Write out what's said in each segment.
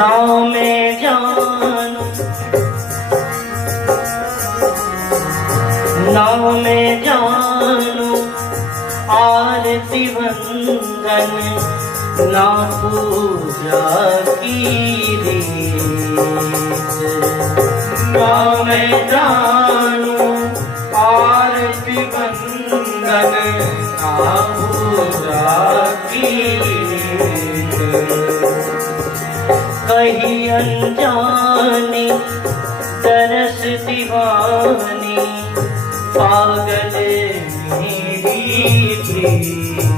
नाव में जानू, नाव में जानू आरती वंदन, ना पूजा की रीत। नाव में जानू आरती वंदन, ना पूजा की रीत। कहीं अनजानी तरस दीवानी, पागल मेरी प्रीत।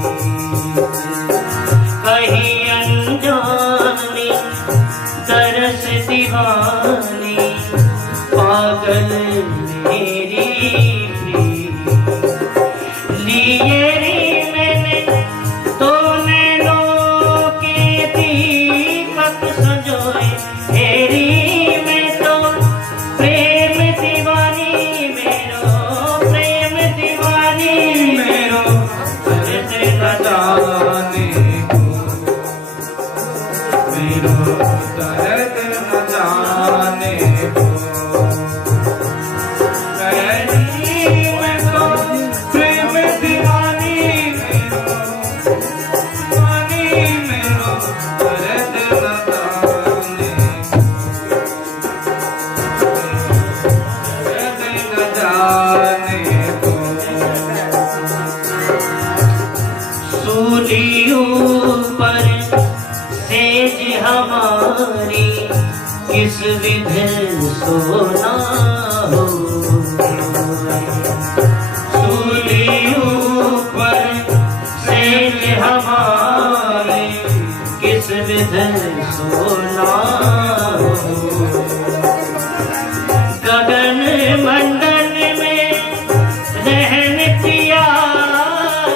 कहीं अनजानी तरस दीवानी, पागल मेरी प्रीत। लिए रे मैंने तो नैनों के दीपक संजोए, तेरी मैं तो प्रेम दीवानी मेरो, प्रेम दीवानी मेरो। तुझसे न जाने को मेरो दर्द न जाने को। मैं तो प्रेम दीवानी मेरो, दीवानी मेरो, दर्द न जाने को। सूलियों पर सेज हमारी, किस विध सोना हो। सूलियों पर सेज हमारी, किस विध सोना हो। गगन मंडल में रहन पिया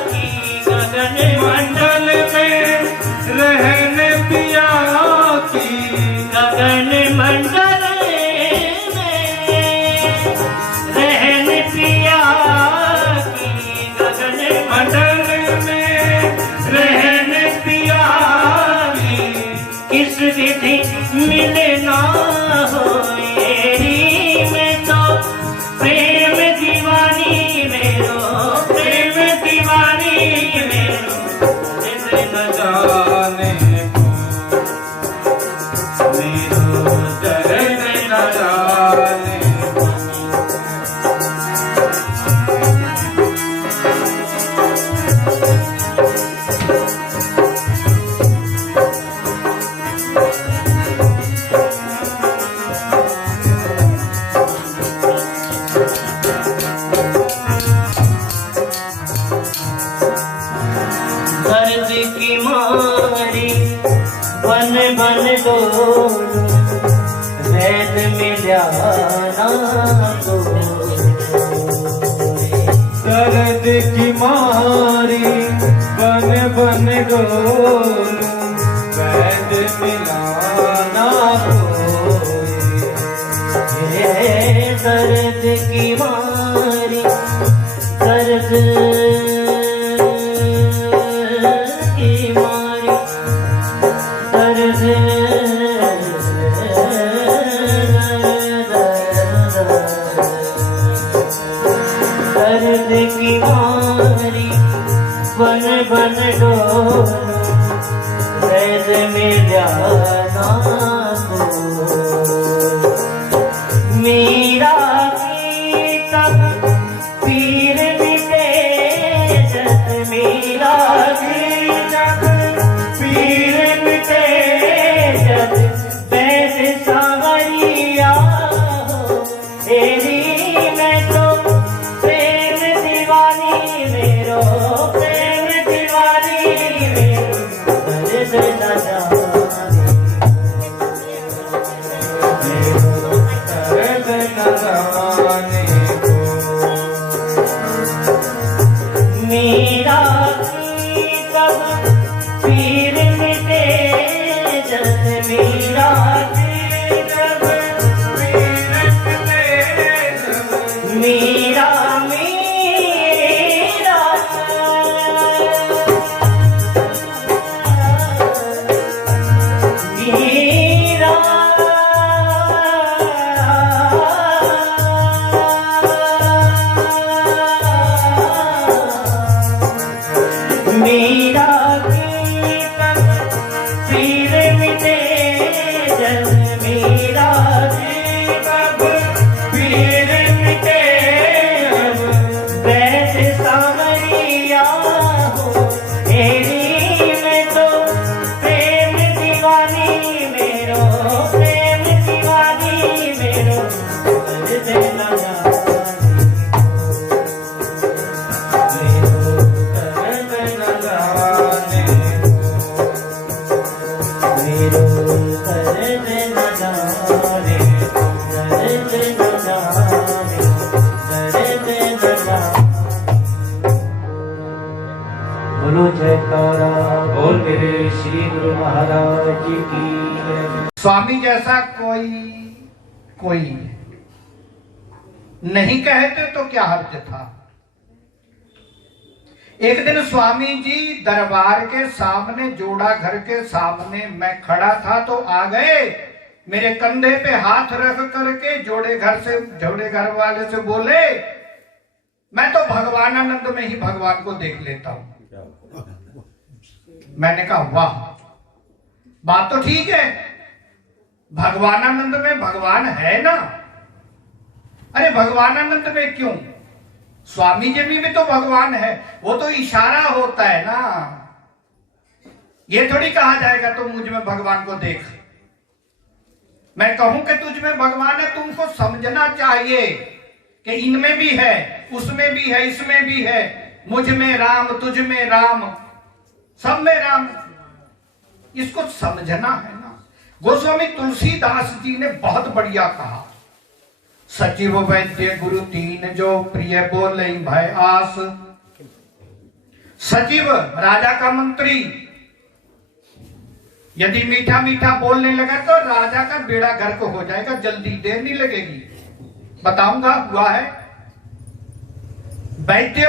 की, गगन मंडल में रहन पिया की। गगन मंडल में रहन पिया की, गगन मंडल में रहन पिया की। किस विधि मिलना हो मैं तो प्रेम दीवानी मेरो, प्रेम दीवानी मेरो। तुझसे न जाने को मेरो दर्द न जाने को। दर्द की मारी बन बन डोलूं, वैद मिला ना तो। दर्द की मारी बन बन डोलूं, वैद मिला ना कोई। दर्द की मारी, दर्द की मारी, दर्द दर्द की मारी बन बन डोलूं, वैद में जाना को। मीरा की तब पीर मिटे स्वामी जैसा कोई नहीं कहते तो क्या हर्ज था। एक दिन स्वामी जी दरबार के सामने, जोड़ा घर के सामने मैं खड़ा था, तो आ गए, मेरे कंधे पे हाथ रख करके जोड़े घर वाले से बोले, मैं तो भगवानानंद में ही भगवान को देख लेता हूं। मैंने कहा वाह, बात तो ठीक है, भगवानानंद में भगवान है ना। अरे भगवानानंद में क्यों, स्वामी जी में भी तो भगवान है, वो तो इशारा होता है ना। ये थोड़ी कहा जाएगा तो मुझ में भगवान को देख। मैं कहूं कि तुझ में भगवान है, तुमको समझना चाहिए कि इनमें भी है, उसमें भी है, इसमें भी है, मुझ में राम, तुझ में राम, सब में राम। इसको समझना है ना। गोस्वामी तुलसीदास जी ने बहुत बढ़िया कहा, सचिव वैद्य गुरु तीन जो प्रिय बोले भय आस। सचिव राजा का मंत्री यदि मीठा मीठा बोलने लगा तो राजा का बेड़ा गर्क हो जाएगा, जल्दी देर नहीं लगेगी। बताऊंगा, हुआ है। वैद्य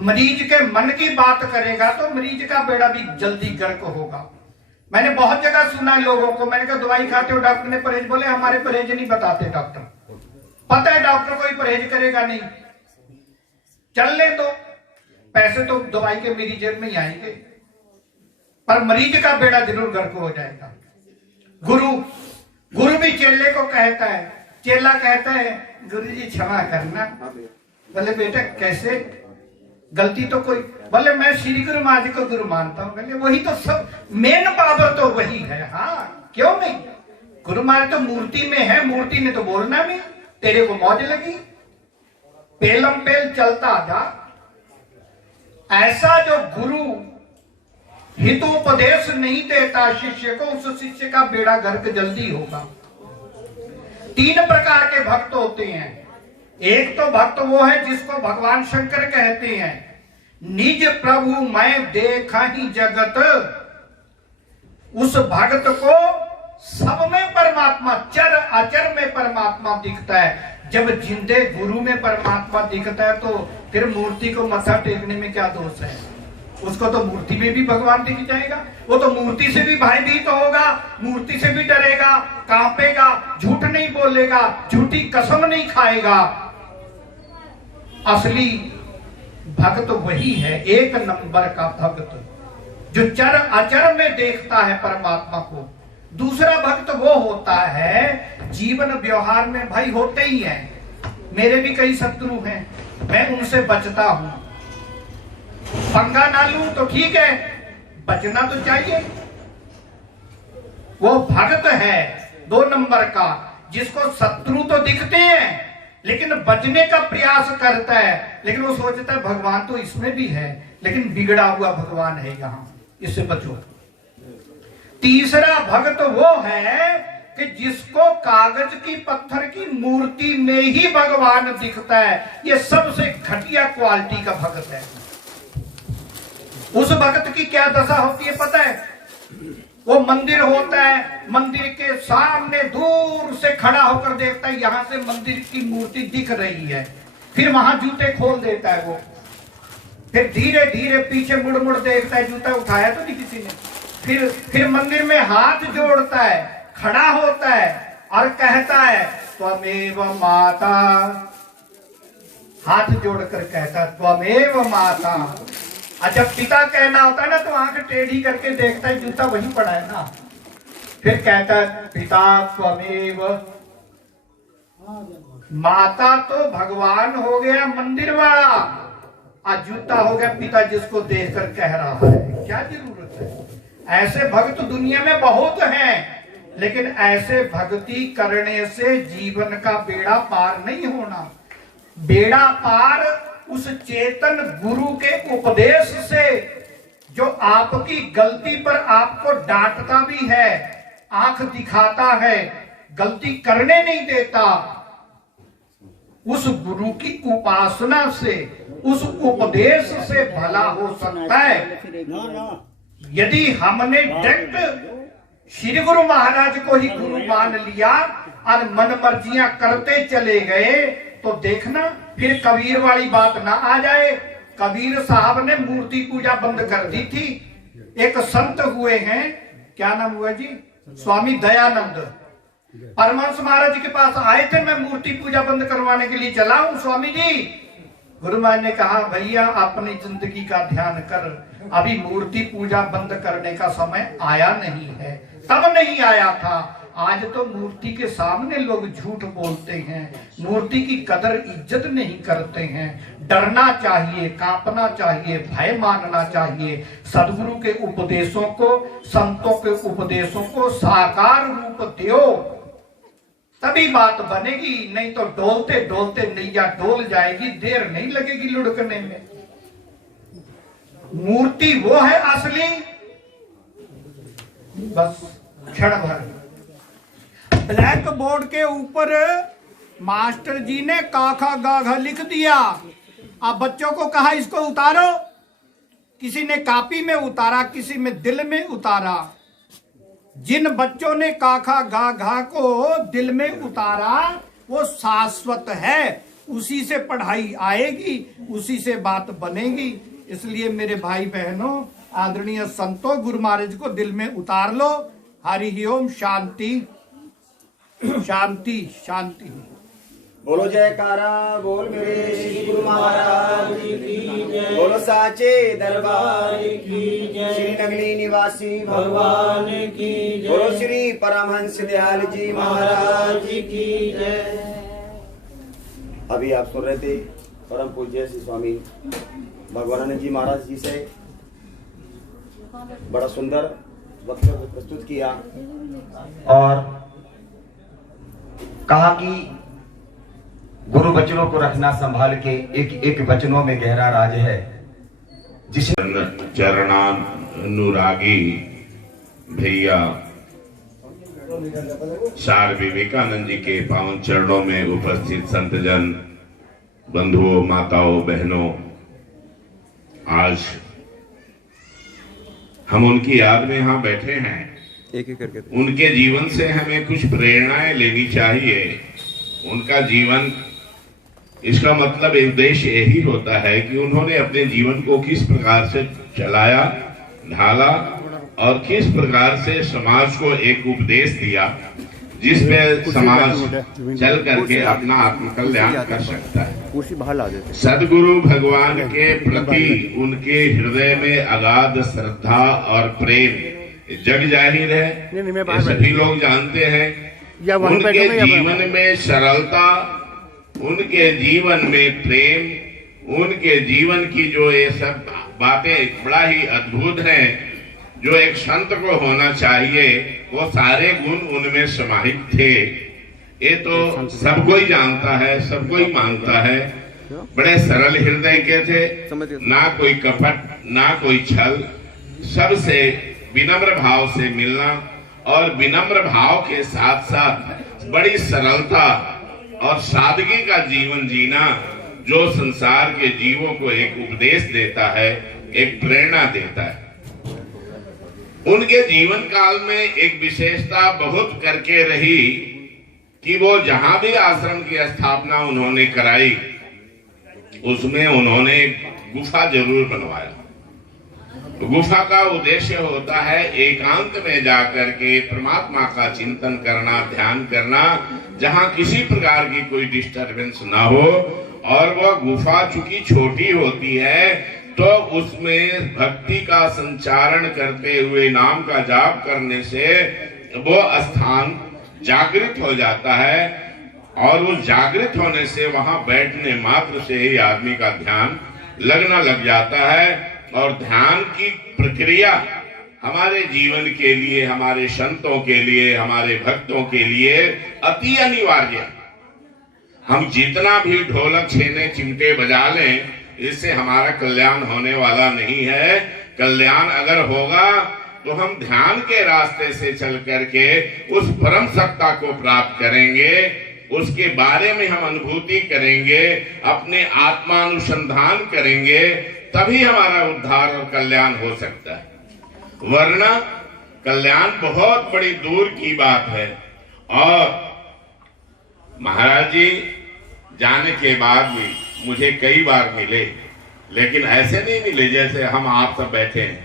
मरीज के मन की बात करेगा तो मरीज का बेड़ा भी जल्दी गर्क होगा। मैंने बहुत जगह सुना लोगों को, मैंने कहा दवाई खाते हो, डॉक्टर ने परहेज बोले, हमारे परहेज नहीं बताते डॉक्टर, पता है डॉक्टर कोई परहेज करेगा नहीं, चलने दो, पैसे तो दवाई के मेरी जेब में ही आएंगे, पर मरीज का बेड़ा जरूर गर्क हो जाएगा। गुरु भी चेले को कहता है, चेला कहता है गुरु जी क्षमा करना। बोले बेटा कैसे, गलती तो कोई, बोले मैं श्री गुरु महाराज जी को गुरु मानता हूं। बोले वही तो सब मेन पावर तो वही है। हाँ क्यों नहीं, गुरु महाराज तो मूर्ति में है, मूर्ति ने तो बोलना नहीं, तेरे को मौज लगी, पेलम पेल चलता जा। ऐसा जो गुरु हितोपदेश नहीं देता शिष्य को, उस शिष्य का बेड़ा गर्क जल्दी होगा। 3 प्रकार के भक्त होते हैं। एक तो भक्त वो है जिसको भगवान शंकर कहते हैं, निज प्रभु मैं देखा ही जगत। उस भक्त को सब में परमात्मा, चर अचर में परमात्मा दिखता है। जब जिंदे गुरु में परमात्मा दिखता है तो फिर मूर्ति को मत्था टेकने में क्या दोष है। उसको तो मूर्ति में भी भगवान दिख जाएगा, वो तो मूर्ति से भी भयभीत होगा, मूर्ति से भी डरेगा, कांपेगा, झूठ नहीं बोलेगा, झूठी कसम नहीं खाएगा। असली भक्त वही है, 1 नंबर का भक्त जो चर अचर में देखता है परमात्मा को। दूसरा भक्त वो होता है जीवन व्यवहार में, भाई होते ही हैं, मेरे भी कई शत्रु हैं, मैं उनसे बचता हूं, पंगा ना लूं तो ठीक है, बचना तो चाहिए। वो भक्त है 2 नंबर का, जिसको शत्रु तो दिखते हैं लेकिन बचने का प्रयास करता है, लेकिन वो सोचता है भगवान तो इसमें भी है, लेकिन बिगड़ा हुआ भगवान है यहां, इससे बचो। तीसरा भक्त वो है कि जिसको कागज की पत्थर की मूर्ति में ही भगवान दिखता है। ये सबसे घटिया क्वालिटी का भक्त है। उस भक्त की क्या दशा होती है पता है? वो मंदिर होता है, मंदिर के सामने दूर से खड़ा होकर देखता है यहां से मंदिर की मूर्ति दिख रही है, फिर वहां जूते खोल देता है वो, फिर धीरे धीरे पीछे मुड़ मुड़ देखता है, जूता उठाया तो नहीं किसी ने, फिर मंदिर में हाथ जोड़ता है, खड़ा होता है और कहता है त्वमेव माता, हाथ जोड़कर कहता है त्वमेव माता। और जब पिता कहना होता है ना तो आंख टेढ़ी करके देखता है, जूता वहीं पड़ा है ना, फिर कहता है पिता त्वमेव। माता तो भगवान हो गया मंदिर वाला और जूता हो गया पिता जिसको देखकर कह रहा है। क्या जरूरत है? ऐसे भक्त दुनिया में बहुत हैं, लेकिन ऐसे भक्ति करने से जीवन का बेड़ा पार नहीं होना। बेड़ा पार उस चेतन गुरु के उपदेश से, जो आपकी गलती पर आपको डांटता भी है, आंख दिखाता है, गलती करने नहीं देता, उस गुरु की उपासना से, उस उपदेश से भला हो सकता है। यदि हमने डायरेक्ट श्री गुरु महाराज को ही गुरु मान लिया और मन मर्जियां करते चले गए, तो देखना फिर कबीर वाली बात ना आ जाए। कबीर साहब ने मूर्ति पूजा बंद कर दी थी। एक संत हुए हैं, क्या नाम हुआ जी, स्वामी दयानंद, परमहंस महाराज जी के पास आए थे, मैं मूर्ति पूजा बंद करवाने के लिए चला हूं स्वामी जी। गुरु महाराज ने कहा, भैया अपनी जिंदगी का ध्यान कर, अभी मूर्ति पूजा बंद करने का समय आया नहीं है। तब नहीं आया था, आज तो मूर्ति के सामने लोग झूठ बोलते हैं, मूर्ति की कदर इज्जत नहीं करते हैं। डरना चाहिए, कांपना चाहिए, भय मानना चाहिए। सदगुरु के उपदेशों को, संतों के उपदेशों को साकार रूप दो, तभी बात बनेगी। नहीं तो डोलते डोलते नैया डोल जाएगी, देर नहीं लगेगी लुढ़कने में। मूर्ति वो है असली, बस क्षण भर। ब्लैक बोर्ड के ऊपर मास्टर जी ने काखा गाघा लिख दिया, अब बच्चों को कहा इसको उतारो। किसी ने कॉपी में उतारा, किसी में दिल में उतारा। जिन बच्चों ने काखा गाघा को दिल में उतारा वो शाश्वत है, उसी से पढ़ाई आएगी, उसी से बात बनेगी। इसलिए मेरे भाई बहनों, आदरणीय संतों, गुरु महाराज को दिल में उतार लो। हरि ओम, शांति शांति शांति। बोलो जयकारा बोल मेरे श्री गुरु महाराज की जय। बोलो साचे दरबार की जय। श्री नगली निवासी भगवान की जय। बोलो श्री परमहंस दयाल जी महाराज की जय। अभी आप सुन रहे थे परम पूज्य श्री स्वामी भगवानंद जी महाराज जी से बड़ा सुंदर वक्तव्य प्रस्तुत किया और कहा कि गुरु वचनों को रखना संभाल के, एक एक वचनों में गहरा राज है। जिसे चरणानुरागी भैया सार विवेकानंद जी के पावन चरणों में उपस्थित संतजन, बंधुओं, माताओं, बहनों, आज हम उनकी याद में यहाँ बैठे हैं। एक एक करके उनके जीवन से हमें कुछ प्रेरणाएं लेनी चाहिए। उनका जीवन, इसका मतलब उद्देश्य यही होता है कि उन्होंने अपने जीवन को किस प्रकार से चलाया, ढाला और किस प्रकार से समाज को एक उपदेश दिया जिसमें समाज चल करके अपना आत्मकल्याण कर सकता है। सदगुरु भगवान के प्रति उनके हृदय में अगाध श्रद्धा और प्रेम जग जाहिर है, ये सभी लोग जानते हैं। उनके जीवन में सरलता, उनके जीवन में प्रेम, उनके जीवन की जो ये सब बातें बड़ा ही अद्भुत हैं, जो एक संत को होना चाहिए, वो सारे गुण उनमें समाहित थे। ये तो सब कोई जानता है, सब कोई मानता है। बड़े सरल हृदय के थे, ना कोई कपट, ना कोई छल, सबसे विनम्र भाव से मिलना और विनम्र भाव के साथ साथ बड़ी सरलता और सादगी का जीवन जीना, जो संसार के जीवों को एक उपदेश देता है, एक प्रेरणा देता है। उनके जीवन काल में एक विशेषता बहुत करके रही कि वो जहां भी आश्रम की स्थापना उन्होंने कराई, उसमें उन्होंने एक गुफा जरूर बनवाया। गुफा का उद्देश्य होता है एकांत में जाकर के परमात्मा का चिंतन करना, ध्यान करना, जहां किसी प्रकार की कोई डिस्टरबेंस ना हो। और वह गुफा चूंकि छोटी होती है तो उसमें भक्ति का संचारण करते हुए, नाम का जाप करने से वो स्थान जागृत हो जाता है और उस जागृत होने से वहां बैठने मात्र से ही आदमी का ध्यान लगना लग जाता है। और ध्यान की प्रक्रिया हमारे जीवन के लिए, हमारे संतों के लिए, हमारे भक्तों के लिए अति अनिवार्य। हम जितना भी ढोलक, छेने, चिमटे बजा लें, इससे हमारा कल्याण होने वाला नहीं है। कल्याण अगर होगा तो हम ध्यान के रास्ते से चल करके उस परम सत्ता को प्राप्त करेंगे, उसके बारे में हम अनुभूति करेंगे, अपने आत्मानुसंधान करेंगे, तभी हमारा उद्धार और कल्याण हो सकता है। वरना कल्याण बहुत बड़ी दूर की बात है। और महाराज जी जाने के बाद भी मुझे कई बार मिले, लेकिन ऐसे नहीं मिले जैसे हम आप सब बैठे हैं,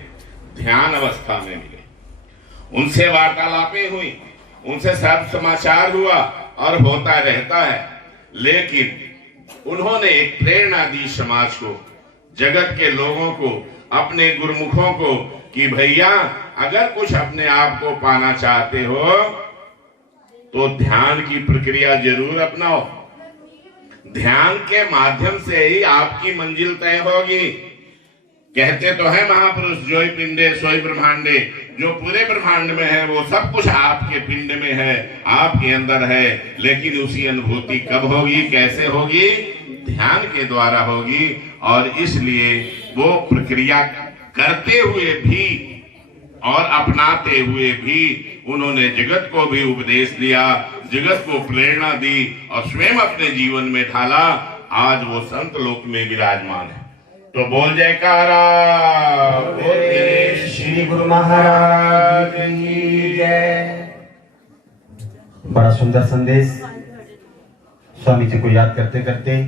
ध्यान अवस्था में मिले। उनसे वार्तालापें हुई, उनसे सब समाचार हुआ और होता रहता है, लेकिन उन्होंने एक प्रेरणा दी समाज को, जगत के लोगों को, अपने गुरुमुखों को कि भैया अगर कुछ अपने आप को पाना चाहते हो तो ध्यान की प्रक्रिया जरूर अपनाओ। ध्यान के माध्यम से ही आपकी मंजिल तय होगी। कहते तो है महापुरुष, जोई पिंडे सोई ब्रह्मांडे, जो पूरे ब्रह्मांड में है वो सब कुछ आपके पिंड में है, आपके अंदर है। लेकिन उसी अनुभूति कब होगी, कैसे होगी? ध्यान के द्वारा होगी। और इसलिए वो प्रक्रिया करते हुए भी और अपनाते हुए भी उन्होंने जगत को भी उपदेश दिया, जगत को प्रेरणा दी और स्वयं अपने जीवन में ढाला। आज वो संत लोक में विराजमान है। तो बोल जयकारा, बोल मेरे श्री गुरु महाराज की जय। बड़ा सुंदर संदेश स्वामी जी को याद करते करते,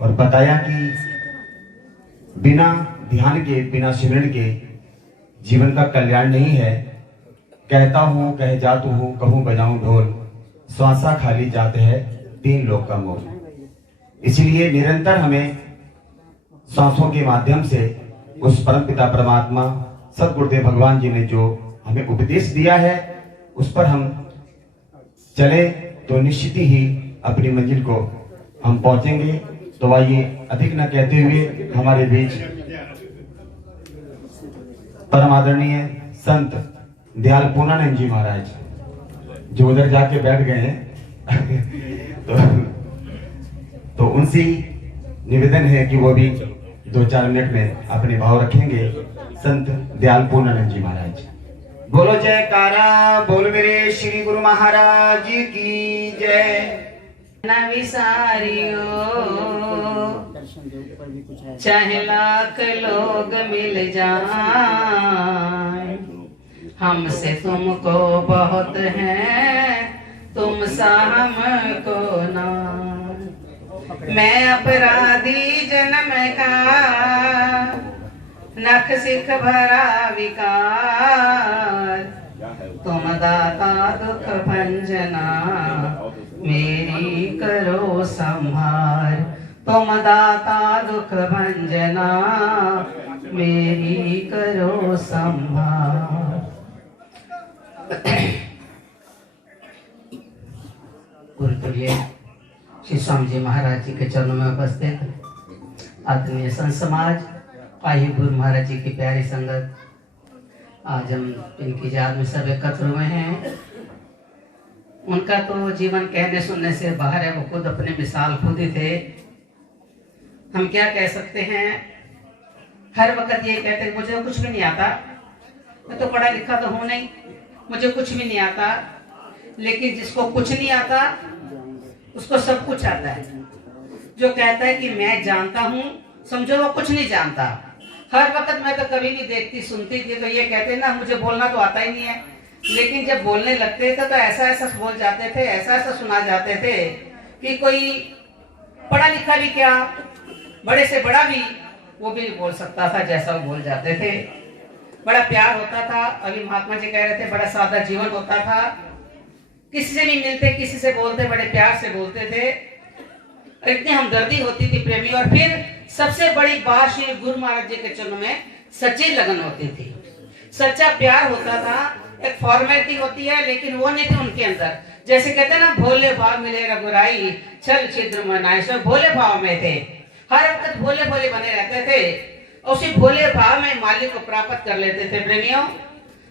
और बताया कि बिना ध्यान के, बिना सिमरन के जीवन का कल्याण नहीं है। कहता हूँ कह जातू हूँ, कहूँ बजाऊं ढोल, श्वासा खाली जाते हैं तीन लोग का मोल। इसलिए निरंतर हमें सांसों के माध्यम से उस परम पिता परमात्मा सद्गुरुदेव भगवान जी ने जो हमें उपदेश दिया है उस पर हम चले तो निश्चित ही अपनी मंजिल को हम पहुंचेंगे। तो आइए अधिक न कहते हुए हमारे बीच परम आदरणीय संत दयाल पूर्णानंद जी महाराज जो उधर जाके बैठ गए हैं तो उनसे निवेदन है कि वो भी 2-4 मिनट में अपने भाव रखेंगे। संत दयाल पूर्णानंद जी महाराज। बोलो जयकारा, बोल मेरे श्री गुरु महाराज की जय। न विसारियो चाहे लाख लोग मिल जाएं, हमसे तुमको बहुत है, तुम सा हमको ना। मैं अपराधी जन्म का, नख सिख भरा विकार, तुम दाता दुख भंजना, मेरी करो संहार। तुम दाता दुख भंजना, मेरी करो संहार। गुरुतुल्य श्री स्वामी जी महाराज जी के चरणों में उपस्थित आदरणीय संत समाज, आइए गुरु महाराज जी की प्यारी संगत, आज हम इनकी याद में सब एकत्र हुए हैं। उनका तो जीवन कहने सुनने से बाहर है, वो खुद अपने मिसाल खुद ही थे। हम क्या कह सकते हैं, हर वक्त ये कहते हैं मुझे कुछ भी नहीं आता, मैं तो पढ़ा लिखा तो हूं नहीं, मुझे कुछ भी नहीं आता। लेकिन जिसको कुछ नहीं आता उसको सब कुछ आता है। जो कहता है कि मैं जानता हूं, समझो वो कुछ नहीं जानता। हर वक्त मैं तो कभी नहीं देखती सुनती थी, तो ये कहते ना मुझे बोलना तो आता ही नहीं है। लेकिन जब बोलने लगते थे तो ऐसा ऐसा बोल जाते थे, ऐसा ऐसा सुना जाते थे कि कोई पढ़ा लिखा भी क्या, बड़े से बड़ा भी वो भी बोल सकता था जैसा वो बोल जाते थे। बड़ा प्यार होता था। अभी महात्मा जी कह रहे थे बड़ा सादा जीवन होता था, किसी से भी मिलते, किसी से बोलते, बड़े प्यार से बोलते थे, इतनी हमदर्दी होती थी प्रेमी। और फिर सबसे बड़ी बात श्री गुरु महाराज जी के चरणों में सच्ची लगन होती थी, सच्चा प्यार होता था। एक फॉर्मेलिटी होती है लेकिन वो नहीं थी उनके अंदर। जैसे कहते हैं ना, भोले भाव मिले रघुराई, छल छिद्र मनाई, सब भोले भाव में थे। हर वक्त भोले भोले बने रहते थे और उसी भोले भाव में मालिक को प्राप्त कर लेते थे। प्रेमियों,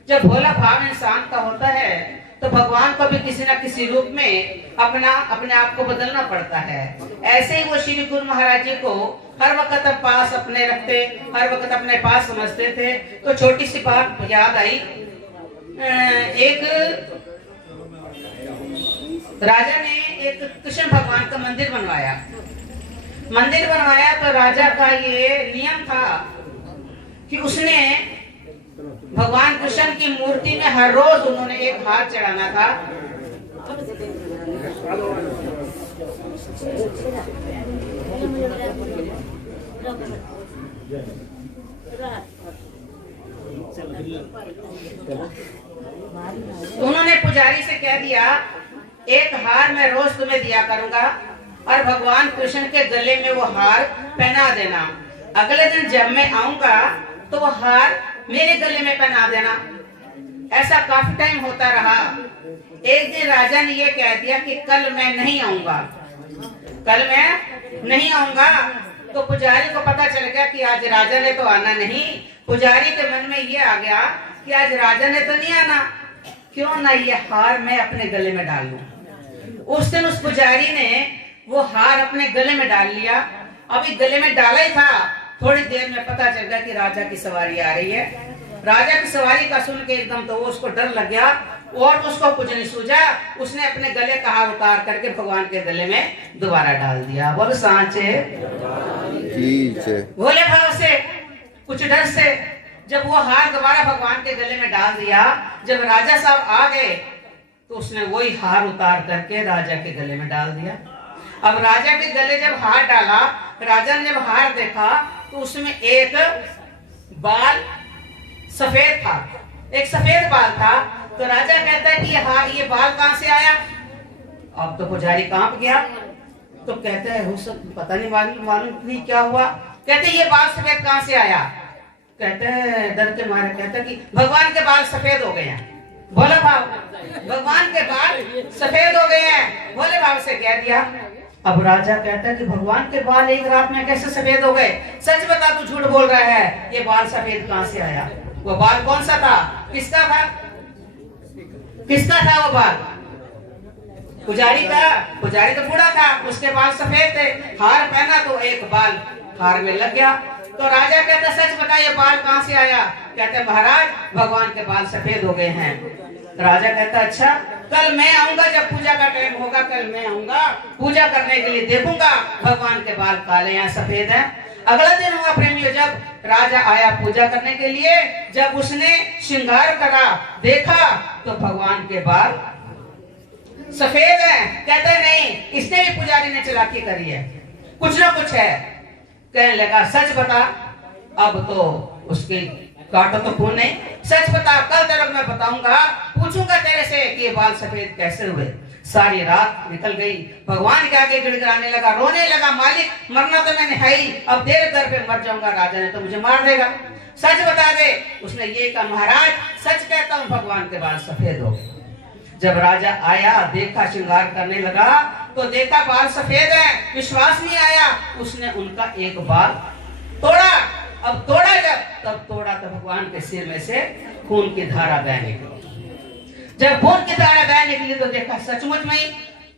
जब भोला भाव इंसान का होता है तो भगवान को भी किसी न किसी रूप में अपने आप को बदलना पड़ता है। ऐसे ही वो श्री गुरु महाराज जी को हर वक्त पास अपने रखते, हर वक्त अपने पास समझते थे। तो छोटी सी बात याद आई, एक राजा ने एक कृष्ण भगवान का मंदिर बनवाया। तो राजा का ये नियम था कि उसने भगवान कृष्ण की मूर्ति में हर रोज उन्होंने एक हार चढ़ाना था। उन्होंने पुजारी से कह दिया, एक हार मैं रोज तुम्हें दिया करूंगा और भगवान कृष्ण के गले में वो हार पहना देना। अगले दिन जब मैं आऊंगा तो वो हार मेरे गले में पहना देना। ऐसा काफी टाइम होता रहा। एक दिन राजा ने ये कह दिया कि कल मैं नहीं आऊंगा, कल मैं नहीं आऊंगा। तो पुजारी को पता चल गया कि आज राजा ने तो आना नहीं। पुजारी के मन में ये आ गया कि आज राजा ने तो नहीं आना, क्यों ना ये हार मैं अपने गले में डाल लूं। उस दिन उस पुजारी ने वो हार अपने गले में डाल लिया। अभी गले में डाला ही था, थोड़ी देर में पता चल गया कि राजा की सवारी आ रही है। राजा की सवारी का सुन के एकदम तो उसको डर लग गया और उसको कुछ नहीं सूझा। उसने अपने गले का हार उतार करके भगवान के गले में दोबारा डाल दिया। बोल सांचे भोले भाव से, कुछ डर से जब वो हार दोबारा भगवान के गले में डाल दिया। जब राजा साहब आ गए तो उसने वही हार उतार करके राजा के गले में डाल दिया। अब राजा के गले जब हार डाला, राजा ने जब हार देखा तो उसमें एक बाल सफेद था, एक सफेद बाल था। तो राजा कहता है कि ये बाल कहां से आया। अब तो पुजारी कांप गया। तो कहते हैं पता नहीं, मालूम नहीं क्या हुआ। कहते ये बाल सफेद कहां से आया। कहते हैं डर के मारे, कहते कि भगवान के बाल सफेद हो गए हैं। भोले भाव, भगवान के बाल सफेद हो गए हैं, भोले भाव से कह दिया। अब राजा कहता है कि भगवान के बाल एक रात में कैसे सफेद हो गए। सच बता, तू झूठ बोल रहा है, ये बाल सफेद कहां से आया। वो बाल कौन सा था, किसका था, किसका था वो बाल। पुजारी का। पुजारी तो बूढ़ा था, उसके बाल सफेद थे। हार पहना तो एक बाल हार में लग गया। तो राजा कहता सच बता, ये बाल कहां से आया। कहते महाराज भगवान के बाल सफेद हो गए हैं। राजा कहता अच्छा, कल मैं आऊंगा, जब पूजा का टाइम होगा कल मैं आऊंगा, पूजा करने के लिए देखूंगा भगवान के बाल काले या सफेद हैं। अगला दिन हुआ प्रेमियों, जब राजा आया पूजा करने के लिए, जब उसने श्रृंगार करा, देखा तो भगवान के बाल सफेद हैं। कहते नहीं, इसने भी पुजारी ने चालाकी करी है, कुछ ना कुछ है। कहने लगा सच बता। अब तो उसके काटो तो खून नहीं, सच बता, कल तक मैं बताऊंगा, पूछूंगा तेरे से कि ये बाल सफेद कैसे हुए। सारी रात निकल गई, भगवान के आगे गिड़गिड़ाने लगा, रोने लगा, मालिक मरना तो मैंने है ही, अब देर दर पे मर जाऊंगा, राजा ने तो मुझे मार देगा, सच बता दे। उसने ये कहा महाराज सच कहता हूँ, भगवान के बाल सफेद हो गए। जब राजा आया, देखा, श्रृंगार करने लगा तो देखा बाल सफेद है, विश्वास नहीं आया। उसने उनका एक बाल तोड़ा। अब तोड़ा तब तोड़ा तो भगवान के सिर में से खून की धारा बह निकली। जब खून की धारा बह निकली तो देखा सचमुच में ही।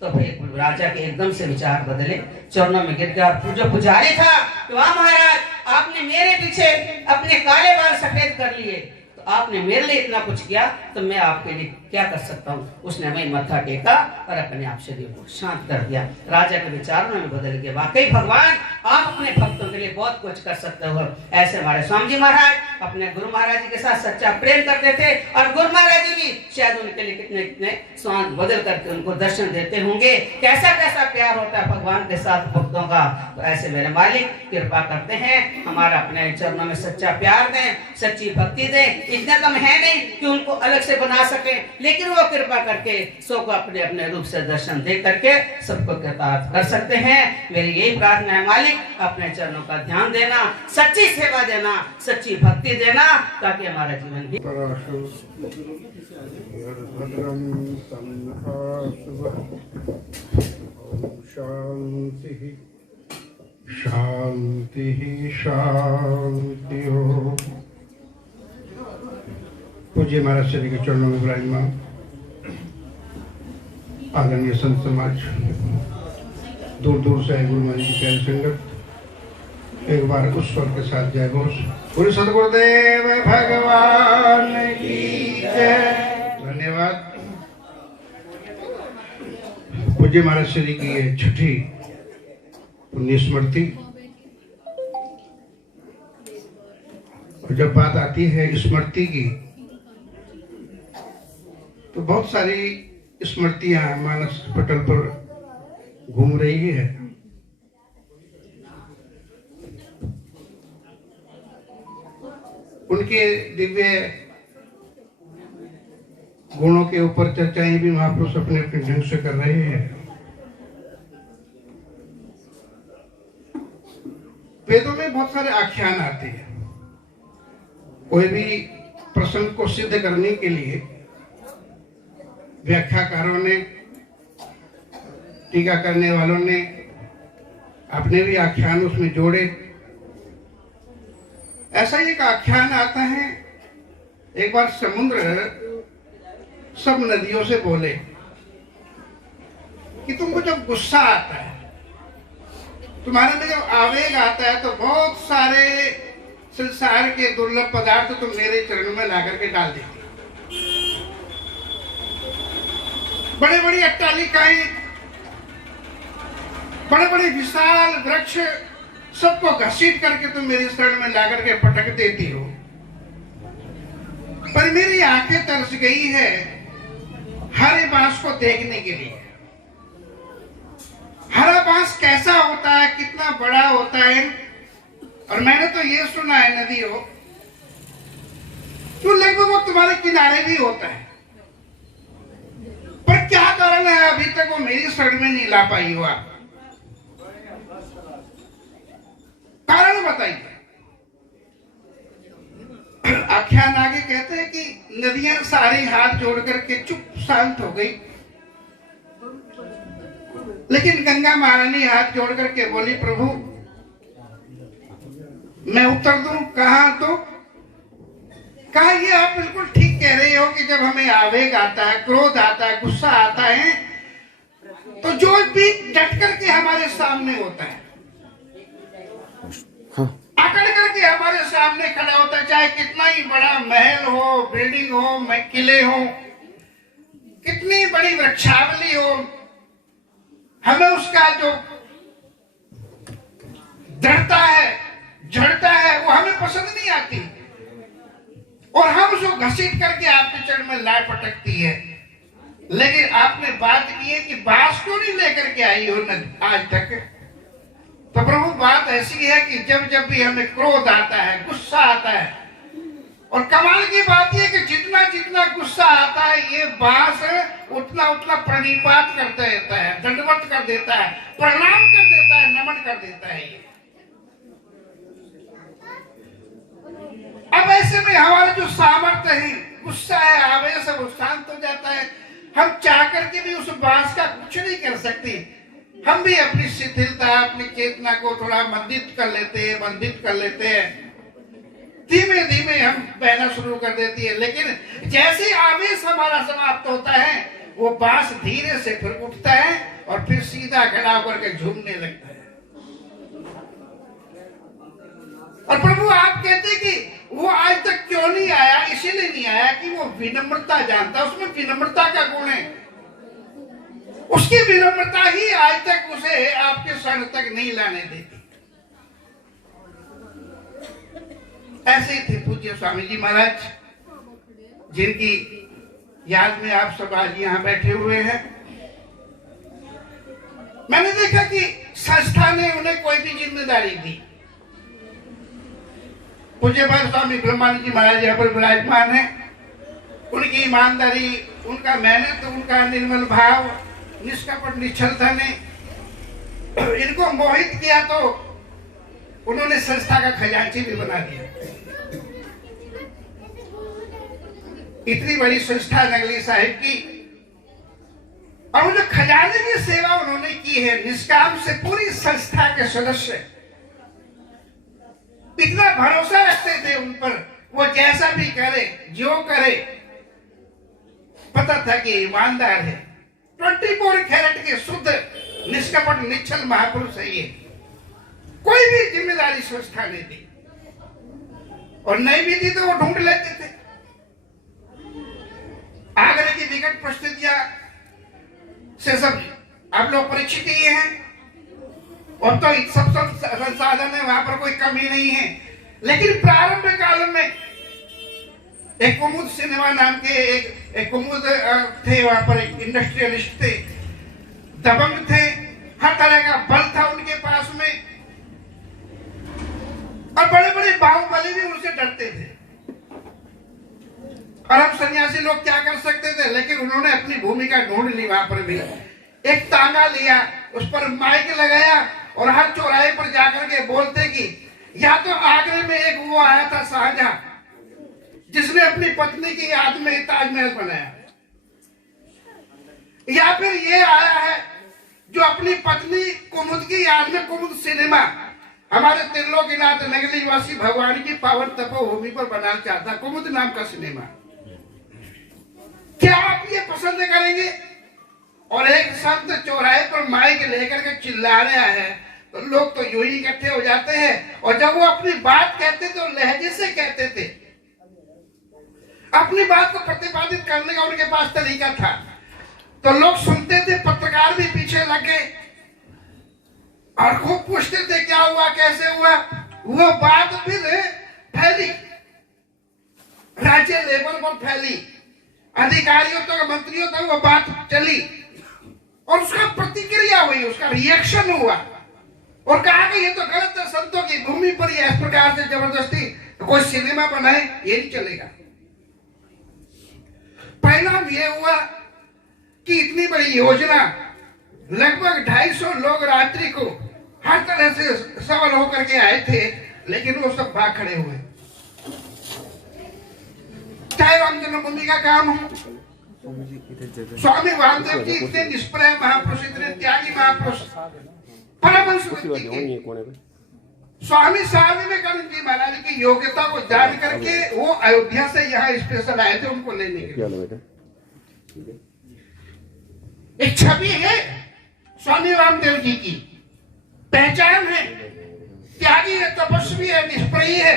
तो फिर राजा के एकदम से विचार बदले, चरणों में गिर गया। जो पुजारी था कि वाह महाराज, आपने मेरे पीछे अपने काले बाल सफेद कर लिए, तो आपने मेरे लिए इतना कुछ किया, तो मैं आपके लिए क्या कर सकता हूँ। उसने वही मत्था टेका और अपने आप शरीर को शांत कर दिया। राजा के विचारों में बदल गए, वाकई भगवान आप अपने भक्तों के लिए बहुत कुछ कर सकते हो। ऐसे हमारे स्वामी जी महाराज अपने गुरु महाराज जी के साथ सच्चा प्रेम करते थे, और गुरु महाराज जी भी शायद उनके लिए कितने कितने स्वांग बदल करके उनको दर्शन देते होंगे। कैसा कैसा प्यार होता है भगवान के साथ भक्तों का। तो ऐसे मेरे मालिक कृपा करते हैं, हमारा अपने चरणों में सच्चा प्यार दें, सच्ची भक्ति दें। इतना कम है नहीं कि उनको अलग से बना सके, लेकिन वो कृपा करके सबको अपने अपने रूप से दर्शन दे करके सबको कृतार्थ कर सकते हैं। मेरी यही प्रार्थना है मालिक, अपने चरणों का ध्यान देना, सच्ची सेवा देना, सच्ची भक्ति देना, ताकि हमारा जीवन भी शांति शांति शांति हो। पूज्य महाराज श्री के चरणों में विराजमान आदरणीय संत समाज, दूर दूर से गुरु महाराज की प्यारी संगत, एक बार उस स्वर के साथ जय घोष। गुरु सदगुरुदेव भगवान की जय। धन्यवाद। पूज्य महाराज श्री की ये छठी पुण्य स्मृति, और जब बात आती है स्मृति की, तो बहुत सारी स्मृतियां मानस पटल पर घूम रही है। उनके दिव्य गुणों के ऊपर चर्चाएं भी महापुरुष अपने अपने ढंग से कर रहे हैं। वेदों में बहुत सारे आख्यान आते हैं। कोई भी प्रसंग को सिद्ध करने के लिए व्याख्याकारों ने, टीका करने वालों ने अपने भी आख्यान उसमें जोड़े। ऐसा ही एक आख्यान आता है, एक बार समुद्र सब नदियों से बोले कि तुमको जब गुस्सा आता है, तुम्हारे में जब आवेग आता है, तो बहुत सारे संसार के दुर्लभ पदार्थ तुम मेरे चरणों में लाकर के डाल देते। बड़े बड़ी अट्टालिकाएं, बड़े बड़े विशाल वृक्ष, सबको घसीट करके तुम मेरे शरण में लाकर के पटक देती हो। पर मेरी आंखें तरस गई है हरे बांस को देखने के लिए। हरा बांस कैसा होता है, कितना बड़ा होता है। और मैंने तो ये सुना है नदियों, तो लगभग वो तुम्हारे किनारे भी होता है, पर क्या कारण है अभी तक वो मेरी शरण में नहीं ला पाई हो आप? कारण बताइए। आख्यान आगे कहते हैं कि नदियां सारी हाथ जोड़ करके चुप शांत हो गई, लेकिन गंगा महारानी हाथ जोड़ करके बोली, प्रभु मैं उत्तर दूं? कहा तो कहा, ये आप बिल्कुल ठीक कह रहे हो कि जब हमें आवेग आता है, क्रोध आता है, गुस्सा आता है, तो जो भी डट करके हमारे सामने होता है, आकड़ करके हमारे सामने खड़ा होता है, चाहे कितना ही बड़ा महल हो, बिल्डिंग हो, किले हो, कितनी बड़ी वृक्षावली हो, हमें उसका जो डरता है, झड़ता है, वो हमें पसंद नहीं आती, और हम उसको घसीट करके आपके चरण में ला पटकती है। लेकिन आपने बात की है कि बांस क्यों नहीं लेकर के आई हो आज तक? तो प्रभु बात ऐसी है कि जब जब भी हमें क्रोध आता है, गुस्सा आता है, और कमाल की बात यह कि जितना जितना गुस्सा आता है, ये बांस उतना उतना प्रणिपात करता रहता है, दंडवत कर देता है, प्रणाम कर देता है, नमन कर देता है। ये अब ऐसे में हमारा जो सामर्थ्य है, गुस्सा है, आवेश है, वो शांत हो जाता है। हम चाह करके भी उस बांस का कुछ नहीं कर सकते। हम भी अपनी शिथिलता, अपनी चेतना को थोड़ा मंदित कर लेते हैं, धीमे धीमे हम बहना शुरू कर देती है। लेकिन जैसे आवेश हमारा समाप्त होता है, वो बांस धीरे से फिर उठता है और फिर सीधा खड़ा होकर के झूमने लगता है। और प्रभु आप कहते कि वो आज तक क्यों नहीं आया? इसीलिए नहीं आया कि वो विनम्रता जानता है, उसमें विनम्रता का गुण है। उसकी विनम्रता ही आज तक उसे आपके शरण तक नहीं लाने देती। ऐसे ही थे पूज्य स्वामी जी महाराज, जिनकी याद में आप सब आज यहाँ बैठे हुए हैं। मैंने देखा कि संस्था ने उन्हें कोई भी जिम्मेदारी दी। पूज्य स्वामी ब्रह्मानंद जी महाराज यहाँ पर विराजमान है। उनकी ईमानदारी, उनका मेहनत, उनका निर्मल भाव, निष्कपट निश्चलता ने इनको मोहित किया, तो उन्होंने संस्था का खजांची भी बना दिया। इतनी बड़ी संस्था नगली साहिब की, और वो जो खजाने की सेवा उन्होंने की है निष्काम से, पूरी संस्था के सदस्य इतना भरोसा रखते थे उन पर, वो जैसा भी करे, जो करे, पता था कि ईमानदार है। 24 कैरेट के शुद्ध निष्कपट निश्चल महापुरुष है ये। कोई भी जिम्मेदारी संस्था नहीं दी, और नहीं भी दी तो वो ढूंढ लेते थे। आगरे की विकट परिस्थितियां से सब आप लोग परिचित ही हैं, और तो सब संसाधन है, वहां पर कोई कमी नहीं है। लेकिन प्रारंभ काल में एक कुमुद सिनेमा नाम के एक कुमुद थे, वहां पर इंडस्ट्रियलिस्ट थे, दबंग थे, हर तरह का बल था उनके पास में, और बड़े बड़े बाहुबली भी उनसे डरते थे। और हम सन्यासी लोग क्या कर सकते थे, लेकिन उन्होंने अपनी भूमिका ढूंढ ली। वहां पर भी एक तांगा लिया, उस पर माइक लगाया और हर चौराहे पर जाकर के बोलते कि या तो आगरे में एक वो आया था शाहजहां, जिसने अपनी पत्नी की याद में ताजमहल बनाया, या फिर ये आया है जो अपनी पत्नी कुमुद की याद में कुमुद सिनेमा हमारे त्रिलोकीनाथ नगरी निवासी भगवान की पावन तपोभूमि पर बनाना चाहता, कुमुद नाम का सिनेमा। क्या आप ये पसंद करेंगे? और एक संत चौराहे पर माइक लेकर के चिल्ला रहा है तो लोग तो यूं ही इकट्ठे हो जाते हैं, और जब वो अपनी बात कहते तो लहजे से कहते थे, अपनी बात को प्रतिपादित करने का उनके पास तरीका था। तो लोग सुनते थे, पत्रकार भी पीछे लगे और खूब पूछते थे क्या हुआ, कैसे हुआ। वो बात फिर फैली, राज्य लेवल पर फैली, अधिकारियों तक, मंत्रियों तक वो बात चली, और उसका प्रतिक्रिया हुई, उसका रिएक्शन हुआ, और कहा कि ये तो गलत है, संतों की भूमि पर ये इस प्रकार से जबरदस्ती कोई सिनेमा बनाए, ये नहीं चलेगा। परिणाम ये हुआ कि इतनी बड़ी योजना, लगभग 250 लोग रात्रि को हर तरह से सफल होकर के आए थे, लेकिन वो सब भाग खड़े हुए। चाहे राम जन्मभूमि का काम हो, स्वामी वामदेव जी इतने निष्प्रय महापुरुष, इतने त्यागी महापुरुष, परमहंस व्यक्ति थे। स्वामी स्वामी विवेकानंद जी महाराज की योग्यता को जान करके वो अयोध्या से यहाँ स्पेशल आए थे उनको लेने के लिए। एक छवि है स्वामी रामदेव जी की, पहचान है, त्यागी है, तपस्वी है, निष्प्रयी है,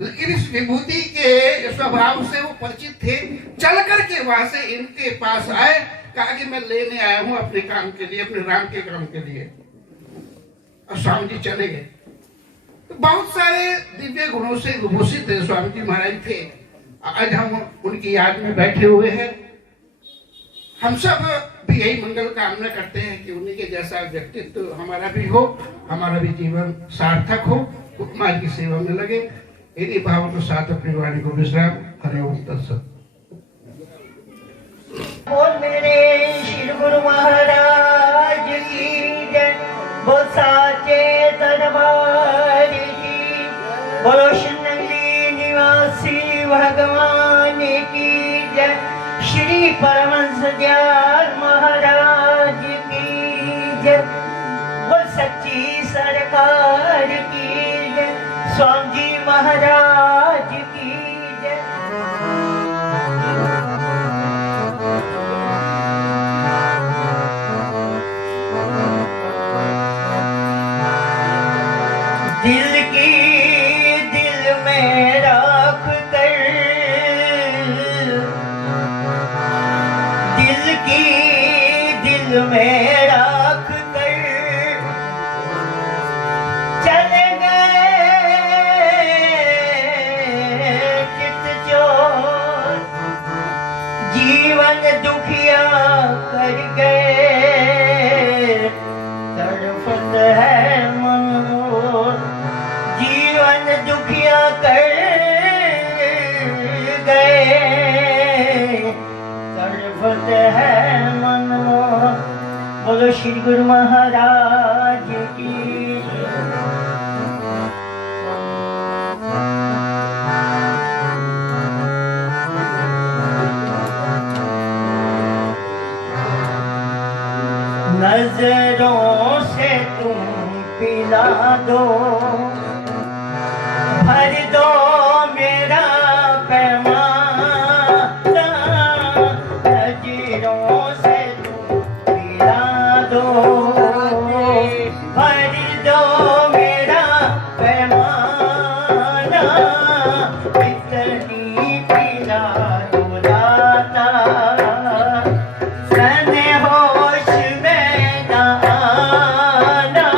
लेकिन इस विभूति के स्वभाव से वो परिचित थे। चल करके वहां से इनके पास आए, कहा कि मैं लेने आया हूं अपने काम के लिए, अपने राम के काम के लिए, और स्वामी जी चले गए। तो बहुत सारे दिव्य गुणों से विभूषित स्वामी जी महाराज थे। आज हम उनकी याद में बैठे हुए हैं। हम सब भी यही मंगल कामना करते हैं कि उन्हीं के जैसा व्यक्तित्व हमारा भी हो, हमारा भी जीवन सार्थक हो, उपमार्ग की सेवा में लगे। इन्हीं भावों के साथ अपनी वाणी को विश्राम। हरे ओम तत्सत। बोल मेरे श्री गुरु महाराज की जय, बोल साचे दरबार की, बोलो श्री निवासी भगवान की जय, श्री परमहंस दयाल महाराज की जय, बोल सच्ची सरकार की जय, स्वामी जी महाराज की जय। दिल की दिल में रख कर, दिल की दिल में रख कर चले गए चित चोर, जीवन दुखिया कर गए, तड़पत है मन मोर, जीवन दुखिया कर गए, तड़पत है मन मोर। बोलो श्री गुरु महाराज की। नजरों से तुम पिला दो, भर दो मेरा पैमाना, नजरों से तुम पिला दो, भर दो मेरा पैमाना, इतनी पिला दो दाता, सने होश में न आना,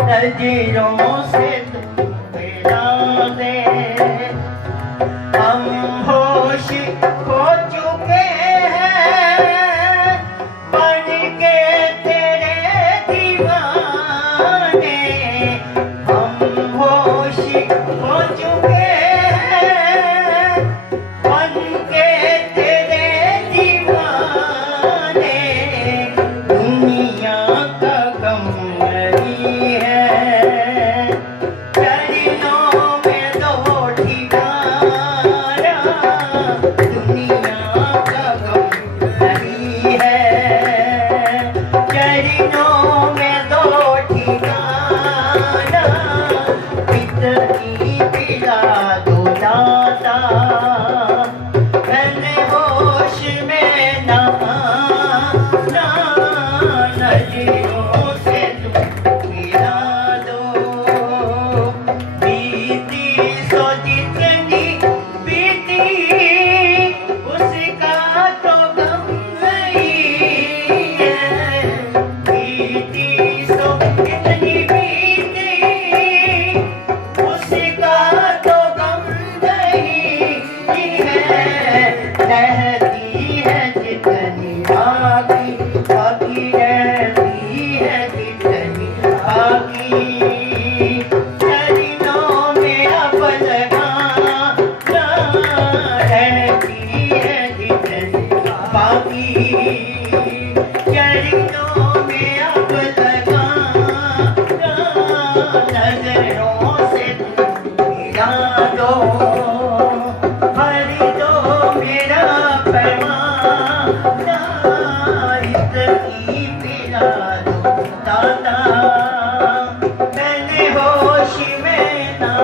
नजरों से तुम मिला चरणों में दो ठिकाना, इतनी पिला दो दाता, मैंने होश में ना नजरों से तुम पिला दो। बीती सो जितनी बीती उसका तो गम नहीं है, बीती सो जितनी बीती उसका तो गम नहीं है, रहती है जितनी बाकी बाकी रहती है जितनी बाकी, चरणों में अब लगाना रहती है जितनी बाकी, चरणों में अब लगाना नजरों से मिला दो, भर दो मेरा पैमाना, इतनी पिला दो दाता, मैंने होश में ना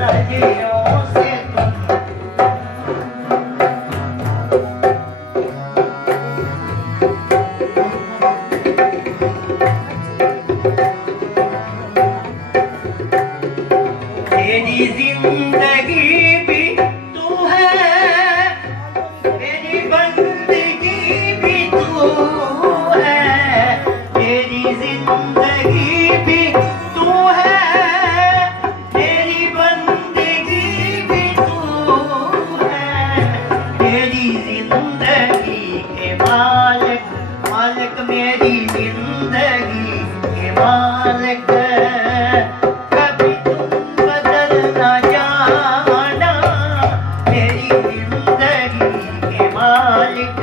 नजरों से तेरी जिंदगी भी तू है, मेरी बंदगी भी तू है, तेरी जिंदगी भी तू है, मेरी बंदगी भी तू है, तेरी जिंदगी के मालिक मालिक, मेरी जिंदगी के मालिक, कभी तुम बदल ना जाना, मेरी जिंदगी के मालिक,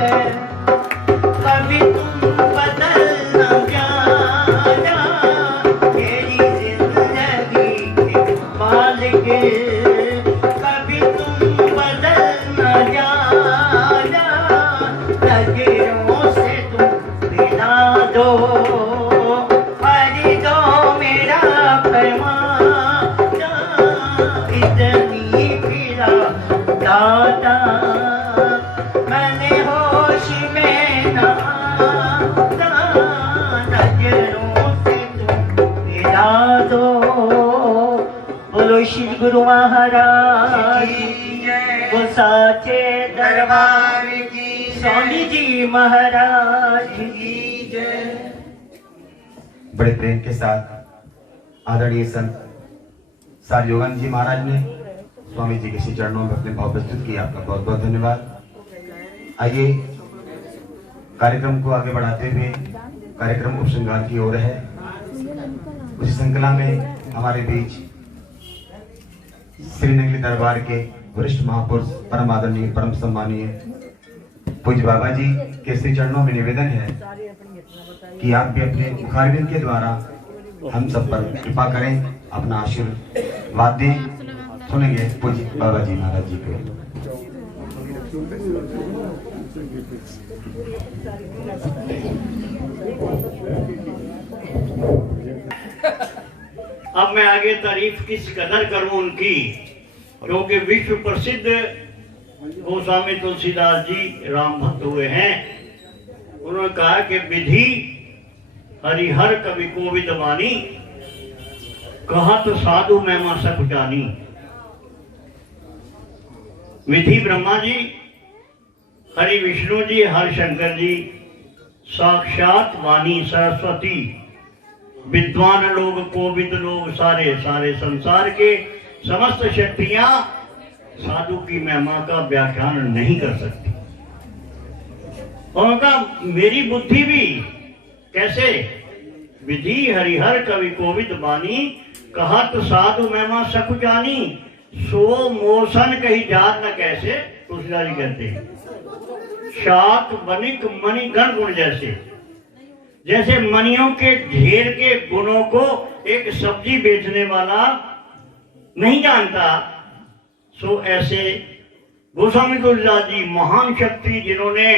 कभी तुम बदल ना जाना, मेरी जिंदगी के मालिक, कभी तुम बदल ना जाना, नजरों से तुम मिला दो, हरि दो मेरा पैमाना, इतनी पिला दाता, मैंने होश में ना नजरों से तुम मिला दो। बोलो श्री गुरु महाराज की जय, वो साचे दरबार की, स्वामी जी महाराज की जय। बड़े प्रेम के साथ आदरणीय संत सार योगानंद जी महाराज ने स्वामी जी के श्री चरणों में अपने भाव प्रस्तुत किया। आपका बहुत बहुत धन्यवाद। आइए कार्यक्रम को आगे बढ़ाते हुए कार्यक्रम उपसंहार की ओर है। उसी श्रृंखला में हमारे बीच श्री नगली दरबार के वरिष्ठ महापुरुष परम आदरणीय परम सम्मानीय पूज्य बाबा जी के श्री चरणों में निवेदन है कि आप भी अपने मुखारबिंद के द्वारा हम सब पर कृपा करें, अपना आशीर्वाद दें। सुनेंगे पूज्य बाबा जी महाराज जी को। अब मैं आगे तारीफ किस कदर करूं उनकी, क्योंकि विश्व प्रसिद्ध गोस्वामी तुलसीदास जी राम भक्त हुए हैं। उन्होंने कहा कि विधि हरिहर कवि कोविद वाणी, कहा तो साधु महिमा सब जानी। विधि ब्रह्मा जी, हरि विष्णु जी, हर शंकर जी, साक्षात वाणी सरस्वती, विद्वान लोग कोविद लोग, सारे सारे संसार के समस्त शक्तियां साधु की महिमा का व्याख्यान नहीं कर सकती। और उनका मेरी बुद्धि भी कैसे, विधि हरिहर कवि कोविद वाणी, कहा तो साधु महिमा सख जानी, सो मोसन कही जात न कैसे। तुलसीदास जी कहते हैं शाक बनिक मणि गण गुण जैसे, जैसे मणियों के ढेर के गुणों को एक सब्जी बेचने वाला नहीं जानता, सो ऐसे गोस्वामी तुलसीदास जी महान शक्ति, जिन्होंने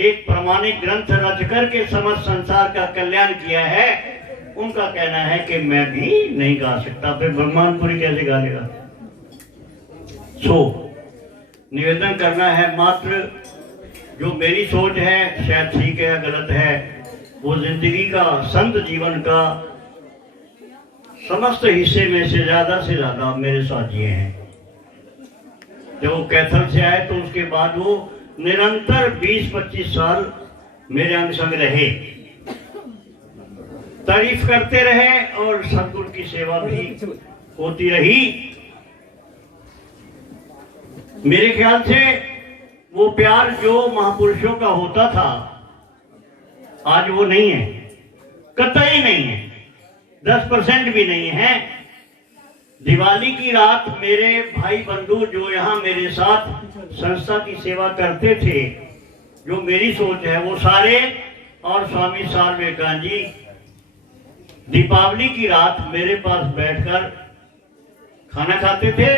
एक प्रमाणिक ग्रंथ रच करके समस्त संसार का कल्याण किया है, उनका कहना है कि मैं भी नहीं गा सकता, फिर भगवानपुरी कैसे गा लेगा। निवेदन करना है मात्र, जो मेरी सोच है शायद ठीक है या गलत है, वो जिंदगी का संत जीवन का समस्त हिस्से में से ज्यादा मेरे साथ ये हैं। जब वो कैथल से आए तो उसके बाद वो निरंतर 20-25 साल मेरे अंग संग रहे, तारीफ करते रहे और सतगुरु की सेवा भी होती रही। मेरे ख्याल से वो प्यार जो महापुरुषों का होता था आज वो नहीं है, कतई नहीं है, 10% भी नहीं है। दिवाली की रात मेरे भाई बंधु जो यहाँ मेरे साथ संस्था की सेवा करते थे, जो मेरी सोच है वो सारे, और स्वामी सार विवेकानंद जी दीपावली की रात मेरे पास बैठकर खाना खाते थे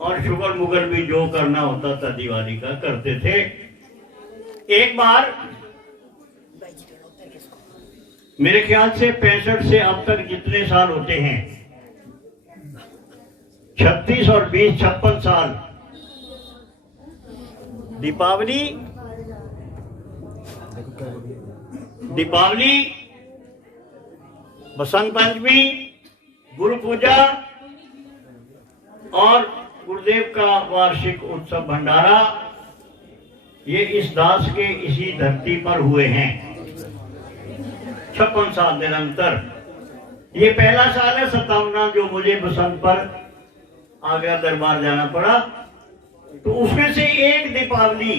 और शुगर मुगर भी जो करना होता था दिवाली का करते थे। एक बार मेरे ख्याल से 65 से अब तक जितने साल होते हैं, 36 और 20 56 साल, दीपावली, बसंत पंचमी, गुरु पूजा और गुरुदेव का वार्षिक उत्सव भंडारा, ये इस दास के इसी धरती पर हुए हैं। 56 साल निरंतर। ये पहला साल है 57 जो मुझे बसंत पर आगरा दरबार जाना पड़ा, तो उसमें से एक दीपावली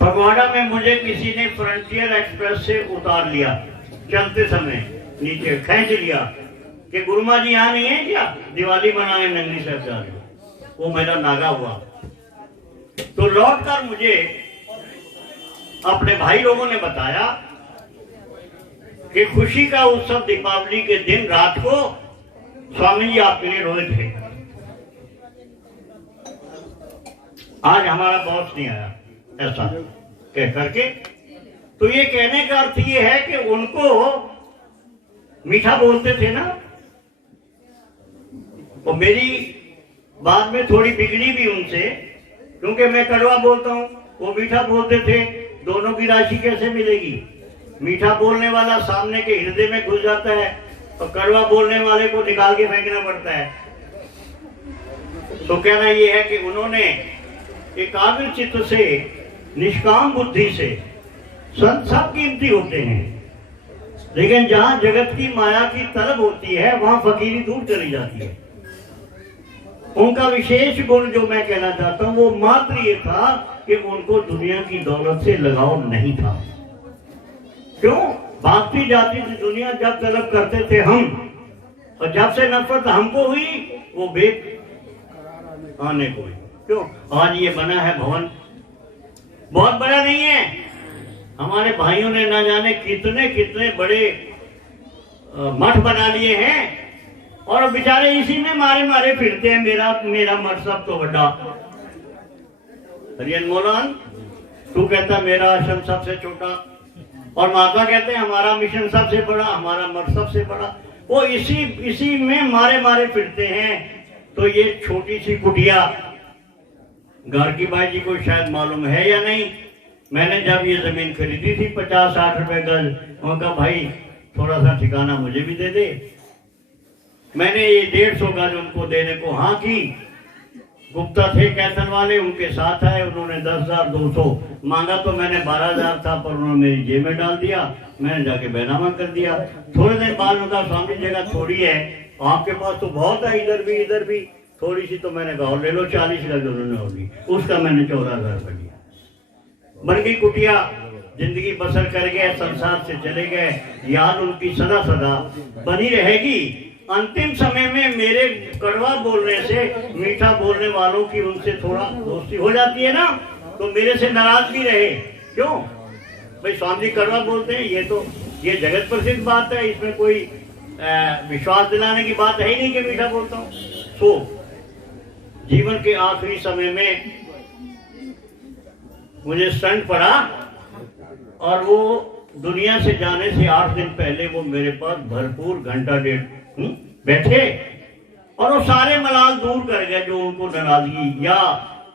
फगवाड़ा में मुझे किसी ने फ्रंटियर एक्सप्रेस से उतार लिया, चलते समय नीचे खींच लिया कि गुरुमा जी यहाँ नहीं है क्या, दिवाली मनाने नंगली साहब जा रहे हो। वो मेरा नागा हुआ। तो लौट कर मुझे अपने भाई लोगों ने बताया कि खुशी का उत्सव दीपावली के दिन रात को स्वामी जी आपके लिए रोए थे। आज हमारा बॉस नहीं आया, ऐसा कह करके। तो ये कहने का अर्थ ये है कि उनको मीठा बोलते थे ना, और मेरी बात में थोड़ी बिगड़ी भी उनसे, क्योंकि मैं कड़वा बोलता हूं, वो मीठा बोलते थे। दोनों की राशि कैसे मिलेगी? मीठा बोलने वाला सामने के हृदय में घुस जाता है और कड़वा बोलने वाले को निकाल के फेंकना पड़ता है। तो कहना यह है कि उन्होंने एकाग्र चित्त से, निष्काम बुद्धि से, संत सब कीमती होते हैं, लेकिन जहां जगत की माया की तलब होती है वहां फकीरी दूर चली जाती है। उनका विशेष गुण जो मैं कहना चाहता हूं वो मात्र ये था कि उनको दुनिया की दौलत से लगाव नहीं था। क्यों? भागती जाती थी दुनिया, जब तलब करते थे हम, और जब से नफरत हमको हुई वो बेग आने को हुई। क्यों? आज ये बना है भवन, बहुत बड़ा नहीं है। हमारे भाइयों ने ना जाने कितने कितने बड़े मठ बना लिए हैं, और बेचारे इसी में मारे मारे फिरते हैं। मेरा मठ सब तो बड़ा। हरियन मौलान, तू कहता मेरा आश्रम सबसे छोटा, और महात्मा कहते हैं हमारा मिशन सबसे बड़ा, हमारा मठ सबसे बड़ा। वो इसी में मारे मारे फिरते हैं। तो ये छोटी सी कुटिया, घर की बाई जी को शायद मालूम है या नहीं, मैंने जब ये जमीन खरीदी थी 50-60 रुपए गज, उनका भाई थोड़ा सा ठिकाना मुझे भी दे दे। मैंने ये 150 गज उनको देने को हाँ की। गुप्ता थे कैथन वाले, उनके साथ आए, उन्होंने 10,200 मांगा, तो मैंने 12,000 था, पर उन्होंने मेरी जेब में डाल दिया। मैंने जाके बैनामा कर दिया। थोड़े दिन बाद उनका स्वामी जगह थोड़ी है, आपके पास तो बहुत है, इधर भी थोड़ी सी, तो मैंने कहा ले लो 40 गज उन्होंने होगी, उसका मैंने 14,000 रुपये दिया। बन गई कुटिया, जिंदगी बसर कर गए, संसार से चले गए। याद उनकी सदा सदा बनी रहेगी। अंतिम समय में मेरे कड़वा बोलने से, मीठा बोलने वालों की उनसे थोड़ा दोस्ती हो जाती है ना, तो मेरे से नाराज भी रहे। क्यों भाई? स्वामी जी कड़वा बोलते हैं, ये जगत प्रसिद्ध बात है, इसमें कोई विश्वास दिलाने की बात है ही नहीं कि मीठा बोलता हूँ। तो जीवन के आखिरी समय में मुझे स्टंट पड़ा और वो दुनिया से जाने से 8 दिन पहले वो मेरे पास भरपूर घंटा डेढ़ बैठे और वो सारे मलाल दूर कर गए, जो उनको नाराजगी या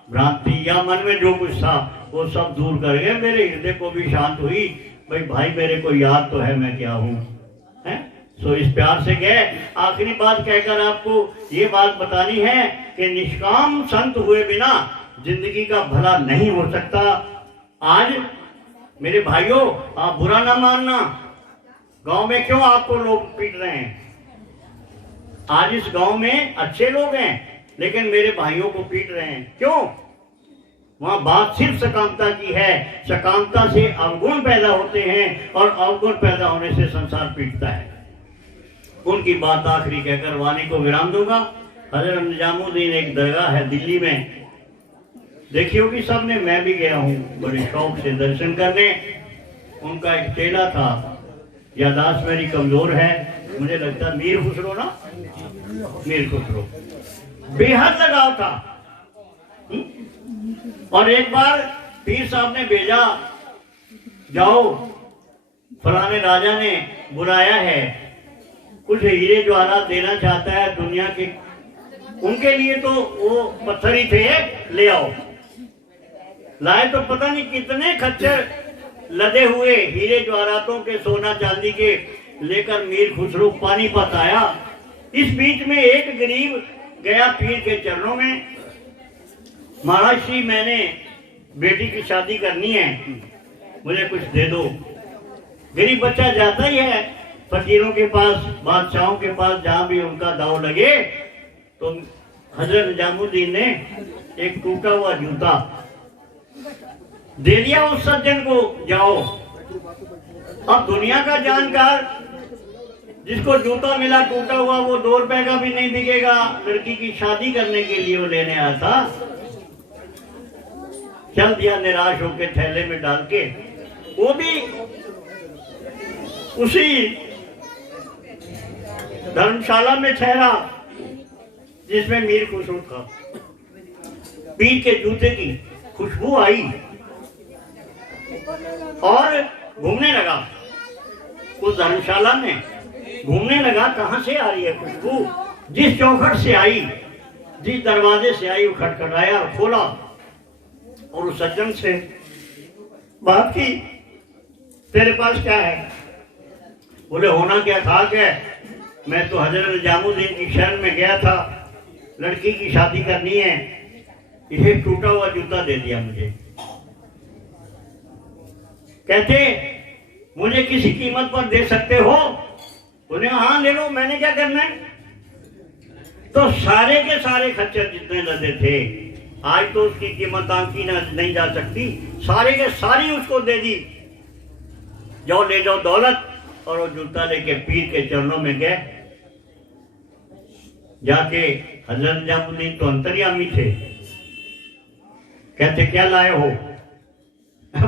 भ्रांति या मन में जो कुछ था वो सब दूर कर गए। मेरे हृदय को भी शांत हुई, भाई मेरे को याद तो है मैं क्या हूँ, है। सो इस प्यार से गए। आखिरी बात कहकर आपको ये बात बतानी है कि निष्काम संत हुए बिना जिंदगी का भला नहीं हो सकता। आज मेरे भाइयों, आप बुरा ना मानना, गांव में क्यों आपको लोग पीट रहे हैं? आज इस गांव में अच्छे लोग हैं लेकिन मेरे भाइयों को पीट रहे हैं, क्यों? वहां बात सिर्फ सकामता की है। सकामता से अवगुण पैदा होते हैं और अवगुण पैदा होने से संसार पीटता है। उनकी बात आखिरी कहकर वाणी को विराम दूंगा। हजरत निजामुद्दीन एक दरगाह है दिल्ली में, देखी होगी सबने, मैं भी गया हूँ बड़े शौक से दर्शन करने। उनका एक चेला था, यादाश्त मेरी कमजोर है, मुझे लगता है मीर खुसरो ना, मीर खुसरो, बेहद लगाव था। और एक बार पीर साहब ने भेजा, जाओ फलाने राजा ने बुलाया है, कुछ हीरे जवाहरात देना चाहता है दुनिया के, उनके लिए तो वो पत्थर ही थे, ले आओ। लाए तो पता नहीं कितने खच्चर लदे हुए हीरे जवाहरातों के, सोना चांदी के लेकर मीर खुसरो पानीपत आया। इस बीच में एक गरीब गया पीर के चरणों में, महाराज जी मैंने बेटी की शादी करनी है, मुझे कुछ दे दो। गरीब बच्चा जाता ही है फकीरों के पास, बादशाहों के पास, जहां भी उनका दाव लगे। तो हजरत निजामुद्दीन ने एक टूटा हुआ जूता दे दिया उस सज्जन को, जाओ। अब दुनिया का जानकार जिसको जूता मिला टूटा हुआ, वो 2 रुपए का भी नहीं बिकेगा, लड़की की शादी करने के लिए वो लेने आया था, चल दिया निराश होकर थैले में डाल के। वो भी उसी धर्मशाला में ठहरा जिसमें मीर खुसरो था। पीर के जूते की खुशबू आई और घूमने लगा उस धर्मशाला में, घूमने लगा कहां से आ रही है खुशबू। जिस चौखट से आई, जिस दरवाजे से आई, वो खटखटाया, खोला और उस सज्जन से बात की, तेरे पास क्या है? बोले होना क्या था, क्या मैं तो हजरत निजामुद्दीन की शरण में गया था, लड़की की शादी करनी है, इसे टूटा हुआ जूता दे दिया मुझे। कहते मुझे किसी कीमत पर दे सकते हो? बोले हाँ ले लो, मैंने क्या करना है। तो सारे के सारे खच्चर जितने लदे थे, आज तो उसकी कीमत आंकी नहीं जा सकती, सारे के सारी उसको दे दी, जाओ ले जाओ दौलत। और वो जूता लेके पीर के चरणों में गए। जाके हजरत निजामुद्दीन तो अंतर्यामी थे, कहते क्या लाए हो?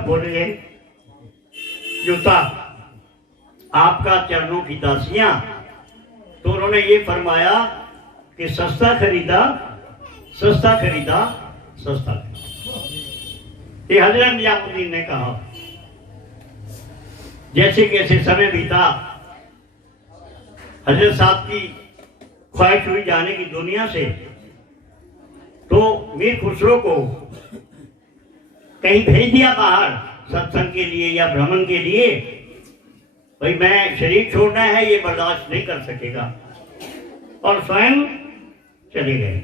बोले जूता, आपका चरणों की दासियां। तो उन्होंने ये फरमाया कि सस्ता खरीदा, सस्ता खरीदा, सस्ता खरीदा। ये हजरत निजामुद्दीन ने कहा। जैसे कैसे समय बीता, हजरत साहब की ख्वाहिश हुई जाने की दुनिया से, तो मीर खुसरो को कहीं भेज दिया बाहर सत्संग के लिए या भ्रमण के लिए। भाई मैं शरीर छोड़ना है, ये बर्दाश्त नहीं कर सकेगा, और स्वयं चले गए।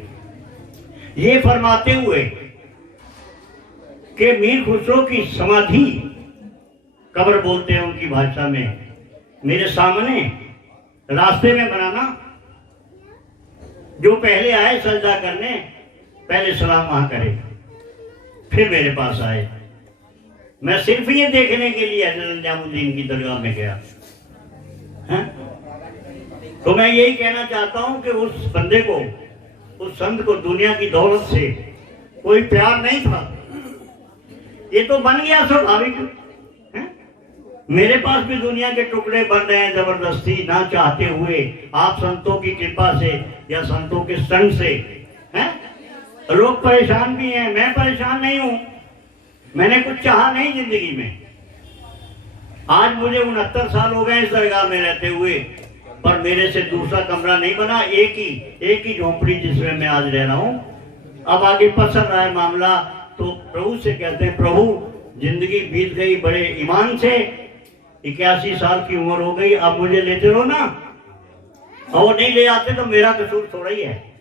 ये फरमाते हुए कि मीर खुसरो की समाधि, कब्र बोलते हैं उनकी भाषा में, मेरे सामने रास्ते में बनाना। जो पहले आए सजदा करने, पहले सलाम वहां करे, फिर मेरे पास आए। मैं सिर्फ ये देखने के लिए हजरत निजामुद्दीन की दरगाह में गया। तो मैं यही कहना चाहता हूं कि उस बंदे को, उस संत को दुनिया की दौलत से कोई प्यार नहीं था, ये तो बन गया स्वाभाविक। मेरे पास भी दुनिया के टुकड़े बन रहे हैं जबरदस्ती, ना चाहते हुए, आप संतों की कृपा से या संतों के संग से, हैं? लोग परेशान भी हैं, मैं परेशान नहीं हूं। मैंने कुछ चाहा नहीं जिंदगी में। आज मुझे 69 साल हो गए इस दरगाह में रहते हुए, पर मेरे से दूसरा कमरा नहीं बना। एक ही झोंपड़ी जिसमें मैं आज रह रहा हूं। अब आगे पसंद रहा है मामला तो प्रभु से कहते हैं, प्रभु जिंदगी बीत गई बड़े ईमान से, 81 साल की उम्र हो गई, अब मुझे लेते रहो ना। और वो नहीं ले आते तो मेरा कसूर थोड़ा ही है।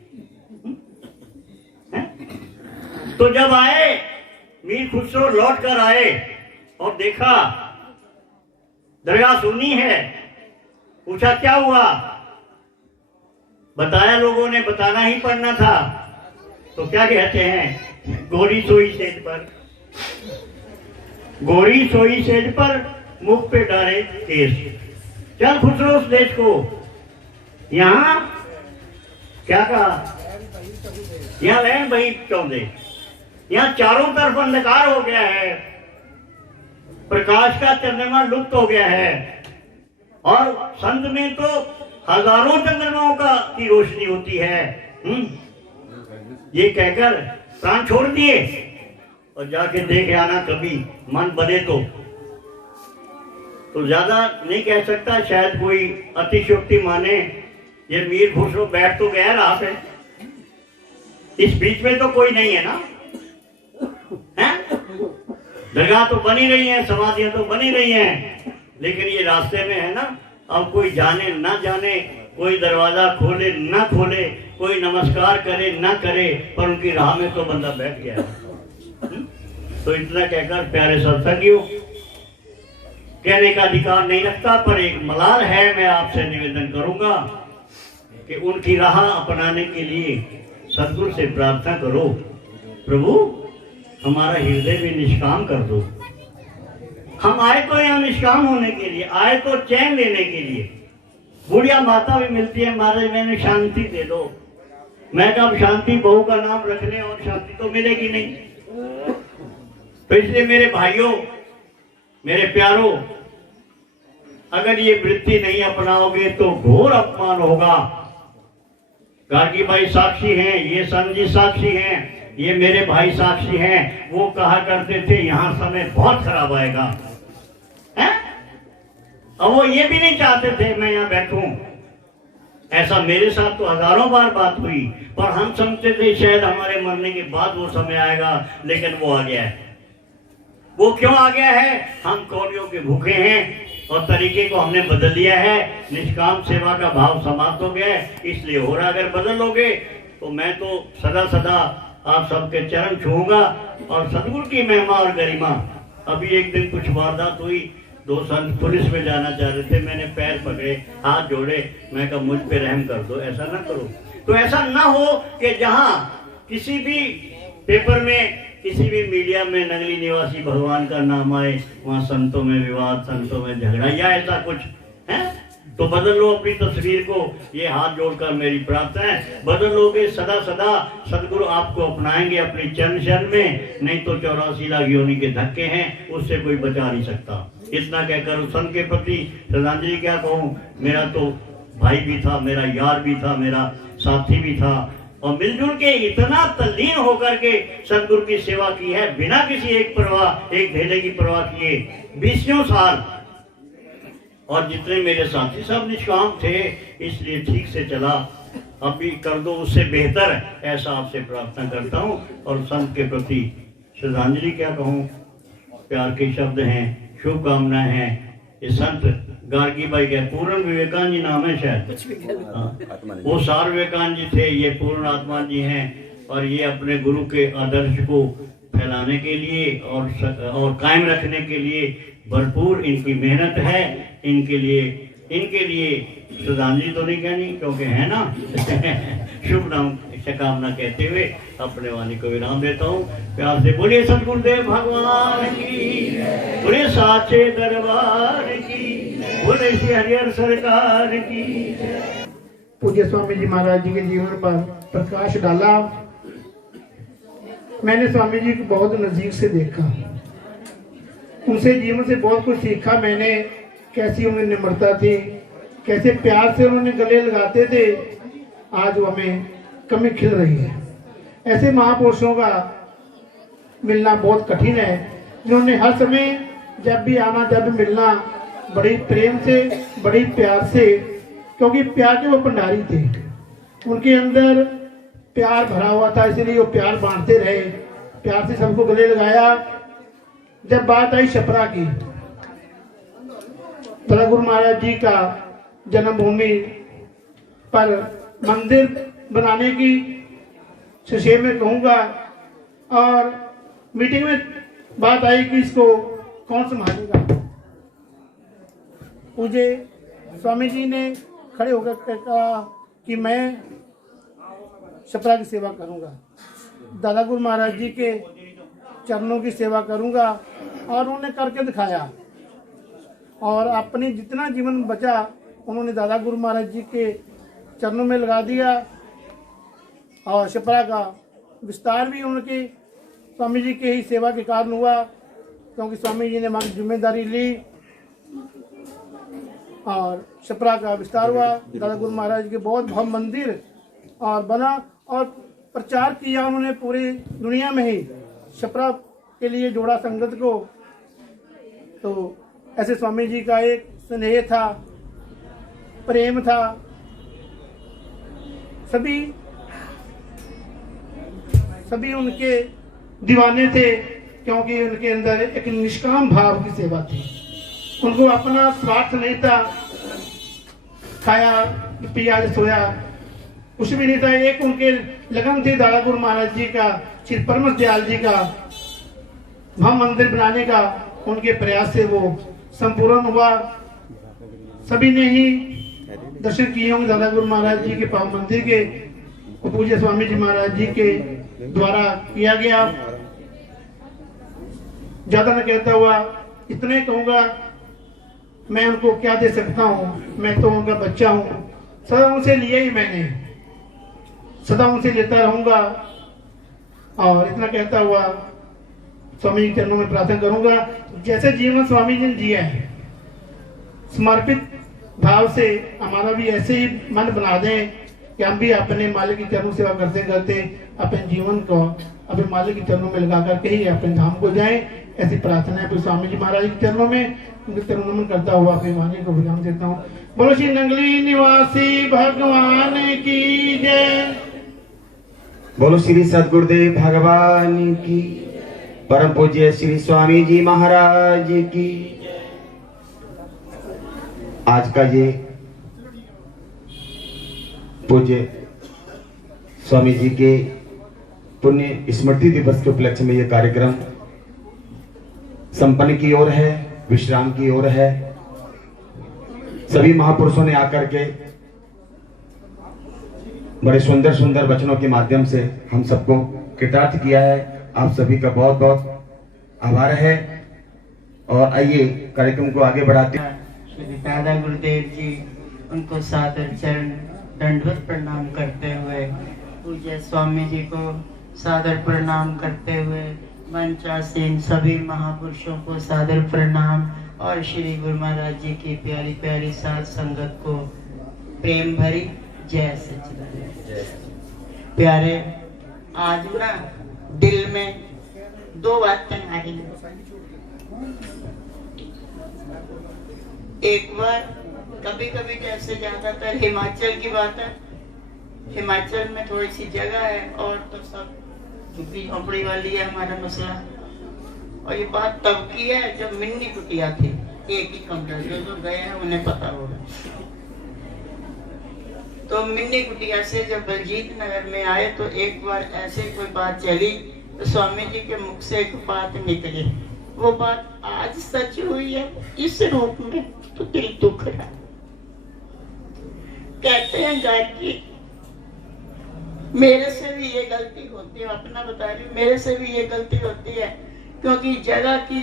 तो जब आए मीर खुसरो लौट कर आए और देखा दरगाह सुनी है, पूछा क्या हुआ, बताया लोगों ने, बताना ही पड़ना था। तो क्या कहते हैं, गोरी सोई सेज पर, गोरी सोई सेज पर, मुख पे डाले केस। चल खुसरो उस देश को। यहां क्या कहा, यहां रहन भाई चौंधे, यहां चारों तरफ अंधकार हो गया है, प्रकाश का चंद्रमा लुप्त हो गया है, और संत में तो हजारों चंद्रमाओं की रोशनी होती है। ये कहकर प्राण छोड़ दिए और जाके देख आना कभी मन बने तो ज्यादा नहीं कह सकता, शायद कोई अतिशयोक्ति माने। ये मीर खुसरो बैठ तो गया राह पे, इस बीच में तो कोई नहीं है ना, जगह तो बनी रही है, समाधियां तो बनी रही हैं, लेकिन ये रास्ते में है ना। अब कोई जाने ना जाने, कोई दरवाजा खोले ना खोले, कोई नमस्कार करे ना करे, पर उनकी राह में तो बंदा बैठ गया है। तो इतना कहकर प्यारे सत्संगियों, कहने का अधिकार नहीं रखता, पर एक मलाल है, मैं आपसे निवेदन करूंगा कि उनकी राह अपनाने के लिए सदगुरु से प्रार्थना करो, प्रभु हमारा हृदय भी निष्काम कर दो। हम आए तो यहाँ निष्काम होने के लिए, आए तो चैन लेने के लिए। बुढ़िया माता भी मिलती है, महाराज मैंने शांति दे दो। मैं कब शांति बहू का नाम रखने, और शांति तो मिलेगी नहीं। तो इसलिए मेरे भाइयों, मेरे प्यारों, अगर ये वृत्ति नहीं अपनाओगे तो घोर अपमान होगा। गार्गी भाई साक्षी हैं, ये संत जी साक्षी हैं, ये मेरे भाई साक्षी हैं। वो कहा करते थे यहाँ समय बहुत खराब आएगा, है? और वो ये भी नहीं चाहते थे मैं यहाँ बैठूं। ऐसा मेरे साथ तो हजारों बार बात हुई, पर हम समझते थे शायद हमारे मरने के बाद वो समय आएगा, लेकिन वो आ गया है। वो क्यों आ गया है? हम कौड़ियों के भूखे हैं और तरीके को हमने बदल दिया है। निष्काम सेवा का भाव समाप्त हो गया है, इसलिए हो रहा। अगर बदल लोगे तो मैं तो सदा सदा आप सबके चरण छूऊंगा। और सदगुरु की महिमा और गरिमा। अभी एक दिन कुछ वारदात हुई, 2 संत पुलिस में जाना चाह रहे थे, मैंने पैर पकड़े, हाथ जोड़े, मैं कहा मुझ पे रहम कर दो, ऐसा ना करो। तो ऐसा ना हो कि जहां किसी भी पेपर में, किसी भी मीडिया में नगली निवासी भगवान का नाम आए, वहां संतों में विवाद, संतों में झगड़ा या ऐसा कुछ है। तो बदल लो अपनी तस्वीर को, ये हाथ जोड़कर मेरी प्रार्थना है। बदल लोगे सदा सदा, सदगुरु आपको अपनाएंगे अपनी चरण शरण में। नहीं तो 84 लाख योनि के धक्के हैं, उससे कोई बचा नहीं सकता। इतना कहकर उस संत के प्रति श्रद्धांजलि क्या कहूँ। मेरा तो भाई भी था, मेरा यार भी था, मेरा साथी भी था, और मिलजुल के इतना तल्लीन होकर के सदगुरु की सेवा की है, बिना किसी एक धेले की परवाह किए 20 साल। और जितने मेरे साथी सब निष्काम थे, इसलिए ठीक से चला। अब भी कर दो उससे बेहतर, ऐसा आपसे प्रार्थना करता हूँ। और संत के प्रति श्रद्धांजलि क्या कहूँ, प्यार के शब्द हैं, शुभकामनाएं हैं। ये संत गार्गी भाई के पूर्ण विवेकानंद जी नाम है शायद, वो सार विवेकानंद जी थे, ये पूर्ण आत्मा जी हैं। और ये अपने गुरु के आदर्श को फैलाने के लिए और कायम रखने के लिए भरपूर इनकी मेहनत है। इनके लिए श्रद्धांजलि तो नहीं कहनी क्योंकि है ना शुभ नाम कामना कहते हुए अपने वाणी को विराम देता हूँ। प्यार से बोलिए सतगुरुदेव भगवान की, बोलिए साचे दरबार की, बोले श्री हरिहर सरकार की। पूज्य स्वामी जी महाराज जी के जीवन पर प्रकाश डाला। मैंने स्वामी जी को बहुत नजदीक से देखा, उनसे जीवन से बहुत कुछ सीखा मैंने। कैसी उनमें निम्रता थी, कैसे प्यार से उन्होंने गले लगाते थे। आज वो हमें कमी खिल रही है। ऐसे महापुरुषों का मिलना बहुत कठिन है, जिन्होंने हर समय जब भी आना, जब भी मिलना, बड़ी प्रेम से, बड़ी प्यार से, क्योंकि प्यार के वो भंडारी थे, उनके अंदर प्यार भरा हुआ था, इसलिए वो प्यार बांटते रहे, प्यार से सबको गले लगाया। जब बात आई छपरा की, दादा गुरु महाराज जी का जन्मभूमि पर मंदिर बनाने की संक्षेप में कहूंगा, और मीटिंग में बात आई कि इसको कौन संभालेगा। मुझे स्वामी जी ने खड़े होकर कहा कि मैं छपरा की सेवा करूंगा, दादा गुरु महाराज जी के चरणों की सेवा करूंगा, और उन्होंने करके दिखाया। और अपनी जितना जीवन बचा उन्होंने दादा गुरु महाराज जी के चरणों में लगा दिया, और छपरा का विस्तार भी उनके स्वामी जी के ही सेवा के कारण हुआ, क्योंकि स्वामी जी ने हमारी जिम्मेदारी ली और छपरा का विस्तार हुआ। दादा गुरु महाराज के बहुत भव्य मंदिर और बना, और प्रचार किया उन्होंने पूरी दुनिया में ही, छपरा के लिए जोड़ा संगत को। तो ऐसे स्वामी जी का एक स्नेह था, प्रेम था, सभी उनके दीवाने थे, क्योंकि उनके अंदर एक निष्काम भाव की सेवा थी। उनको अपना स्वार्थ नहीं था, खाया पिया सोया कुछ भी नहीं था। एक उनके लगन थी दादा गुरु महाराज जी का, श्री परमहंस दयाल जी का भव्य मंदिर बनाने का, उनके प्रयास से वो संपूर्ण हुआ। सभी ने ही दर्शन किए होंगे दादा गुरु महाराज जी के पावन मंदिर के, पूज्य स्वामी जी महाराज जी के द्वारा किया गया। ज्यादा न कहता हुआ इतने कहूंगा, मैं उनको क्या दे सकता हूँ, मैं तो उनका बच्चा हूँ, सदा उनसे लिया ही मैंने, सदा उनसे लेता रहूंगा। और इतना कहता हुआ स्वामी जी चरणों में प्रार्थना करूंगा, जैसे जीवन स्वामी जी ने जिया है, समर्पित भाव से हमारा भी ऐसे ही मन बना दें कि हम भी अपने मालिक की चरणों सेवा करते करते अपने जीवन को अपने मालिक के चरणों में लगा करके ही अपने धाम को जाएं। ऐसी प्रार्थना है स्वामी जी महाराज के चरणों में, उनके चरण नमन करता हुआ अपनी वाणी को विराम देता हूँ। बोलो श्री नंगली निवासी भगवान की जय। बोलो श्री सद्गुरुदेव भगवान की, परम पूज्य श्री स्वामी जी महाराज की। आज का ये पूज्य स्वामी जी के पुण्य स्मृति दिवस के उपलक्ष्य में यह कार्यक्रम संपन्न की ओर है, विश्राम की ओर है। सभी महापुरुषों ने आकर के बड़े सुंदर सुंदर वचनों के माध्यम से हम सबको कृतार्थ किया है। आप सभी का बहुत बहुत आभार है। और आइए कार्यक्रम को आगे बढ़ाते हैं। श्री दादा गुरुदेव जी, उनको सादर चरण दंडवत प्रणाम करते हुए, पूज्य स्वामी जी को सादर प्रणाम करते हुए, मंचासीन सभी महापुरुषों को सादर प्रणाम, और श्री गुरु महाराज जी की प्यारी प्यारी साध संगत को प्रेम भरी जय सच्चिदानंद। प्यारे, आज ना दिल में दो बातें आ रही हैं। एक बार कभी कभी जैसे ज्यादातर हिमाचल की बात है, हिमाचल में थोड़ी सी जगह है और तो सब झुग्गी झोपड़ी वाली है हमारा मसला। और ये बात तब की है जब मिन्नी कुटिया थी, एक ही कमरा, जो गए हैं उन्हें पता होगा। तो मिन्नी कुटिया से जब बलजीत नगर में आए तो एक बार ऐसे कोई बात चली तो स्वामी जी के मुख से एक बात निकली। वो बात आज सच हुई है इस रूप में, तो दिल दुख रहा। कहते हैं गायत्री, मेरे से भी ये गलती होती है, अपना बता रही हूँ, मेरे से भी ये गलती होती है, क्योंकि जगह की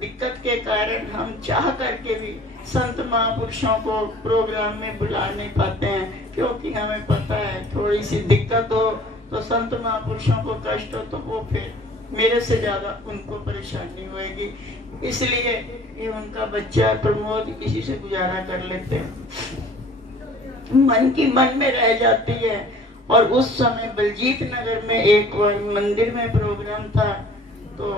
दिक्कत के कारण हम चाह करके भी संत महापुरुषों को प्रोग्राम में बुला नहीं पाते हैं, क्योंकि हमें पता है थोड़ी सी दिक्कत हो तो संत महापुरुषों को कष्ट हो तो वो फिर मेरे से ज्यादा उनको परेशानी होगी। इसलिए ये उनका बच्चा प्रमोद किसी से गुजारा कर लेते हैं, मन की मन में रह जाती है। और उस समय बलजीत नगर में एक मंदिर में प्रोग्राम था, तो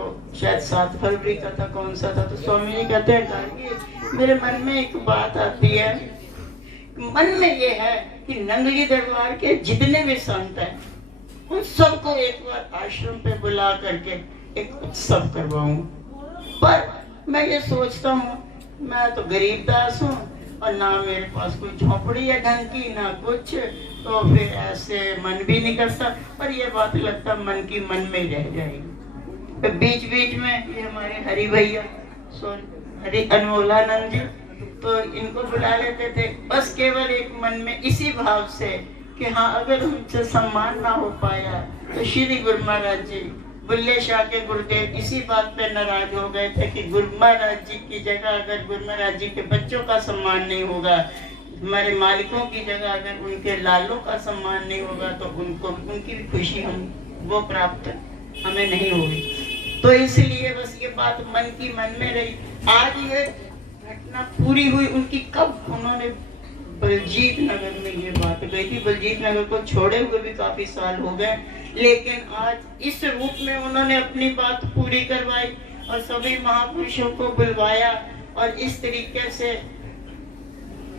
शायद 7 फरवरी का था, कौन सा था, तो स्वामी जी कहते हैं गार्गी मेरे मन में एक बात आती है, मन में ये है कि नंगली दरबार के जितने भी संत हैं उन सबको एक बार आश्रम पे बुला करके एक उत्सव करवाऊं। पर मैं ये सोचता हूँ मैं तो गरीब दास हूँ और ना मेरे पास कोई झोपड़ी है ढंग की ना कुछ, तो फिर ऐसे मन भी नहीं करता। पर ये बात लगता मन की मन में रह जाएगी। तो बीच बीच में ये हमारे हरि भैया हरि अनमोलानंद जी, तो इनको बुला लेते थे बस केवल एक मन में इसी भाव से कि हाँ अगर उनसे सम्मान ना हो पाया तो श्री गुरु महाराज जी बुल्ले शाह के गुरुदेव इसी बात पे नाराज हो गए थे कि गुरु महाराज जी की जगह अगर गुरु महाराज जी के बच्चों का सम्मान नहीं होगा, हमारे मालिकों की जगह अगर उनके लालों का सम्मान नहीं होगा तो उनको उनकी भी खुशी हम वो प्राप्त हमें नहीं होगी। तो इसलिए बस ये बात मन की मन में रही। आज ये घटना पूरी हुई उनकी कब, उन्होंने बलजीत नगर में ये बात गई थी। बलजीत नगर को छोड़े हुए भी काफी साल हो गए, लेकिन आज इस रूप में उन्होंने अपनी बात पूरी करवाई और सभी महापुरुषों को बुलवाया। और इस तरीके से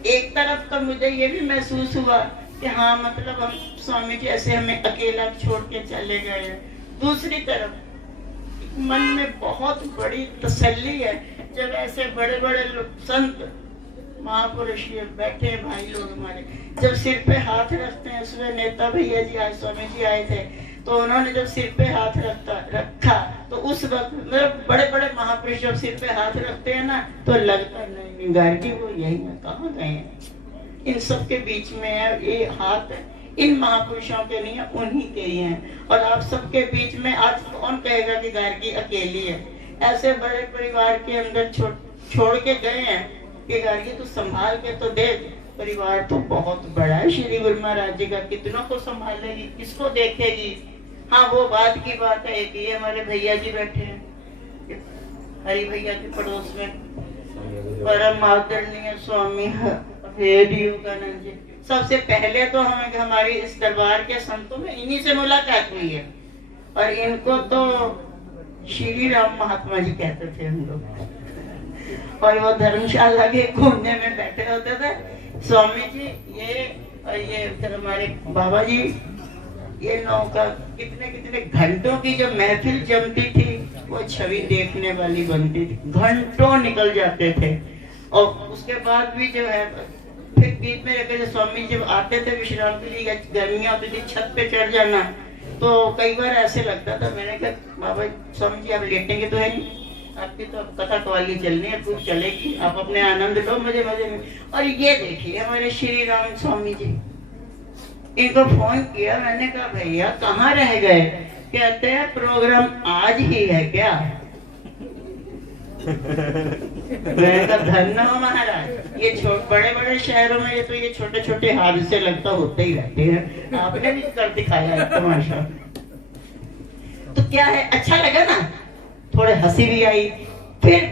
एक तरफ का मुझे ये भी महसूस हुआ कि हाँ मतलब हम स्वामी जी ऐसे हमें अकेला छोड़ के चले गए। दूसरी तरफ मन में बहुत बड़ी तसल्ली है जब ऐसे बड़े बड़े संत महापुरुष बैठे हैं भाई लोग हमारे, जब सिर पे हाथ रखते हैं। उसमें नेता भैया जी आए, स्वामी जी आए थे, तो उन्होंने जब सिर पे हाथ रखा तो उस वक्त मतलब बड़े बड़े महापुरुष जब सिर पे हाथ रखते हैं ना तो लगता नहीं गार्गी वो यही है, कहाँ गए हैं। इन सब के बीच में है ये हाथ, इन महापुरुषों के नहीं है उन्हीं के ही हैं। और आप सबके बीच में आज कौन कहेगा कि गार्गी अकेली है। ऐसे बड़े परिवार के अंदर छोड़ के गए हैं कि गार्गी तू संभाल के तो दे, परिवार तो बहुत बड़ा है श्री गुरु महाराज जी का, कितनों को संभालेगी, किसको देखेगी। हाँ वो बात की बात है कि ये हमारे भैया जी बैठे हैं हरि भैया के पड़ोस में, परम आदरणीय स्वामी योगानंद जी। सबसे पहले तो हमें हमारी इस दरबार के संतों में इन्हीं से मुलाकात हुई है और इनको तो श्री राम महात्मा जी कहते थे हम लोग। और वो धर्मशाला के घूमने में बैठे होते थे स्वामी जी ये और ये हमारे बाबा जी, ये नौका कितने घंटों की जो महफिल जमती थी वो छवि देखने वाली बनती थी, घंटों निकल जाते थे। और उसके बाद भी जो है फिर बीच में जब स्वामी जब आते थे विश्राम के लिए, गर्मियां होती थी छत पे चढ़ जाना, तो कई बार ऐसे लगता था, मैंने कहा बाबा स्वामी जी आप लेटेंगे तो है नहीं, आपकी तो कथा कवाली चलनी है, खूब चलेगी, आप अपने आनंद लो मजे मजे में। और ये देखिए हमारे श्री राम स्वामी जी, इनको फोन किया, मैंने कहा भैया कहाँ रह गए, कहते हैं प्रोग्राम आज ही है क्या। मैंने कहा धन्य हो महाराज, ये बड़े बड़े शहरों में ये तो ये छोटे छोटे हादसे लगता होते ही रहते हैं, आपने भी कर दिखाया है तमाशा। तो क्या है, अच्छा लगा ना, थोड़े हंसी भी आई। फिर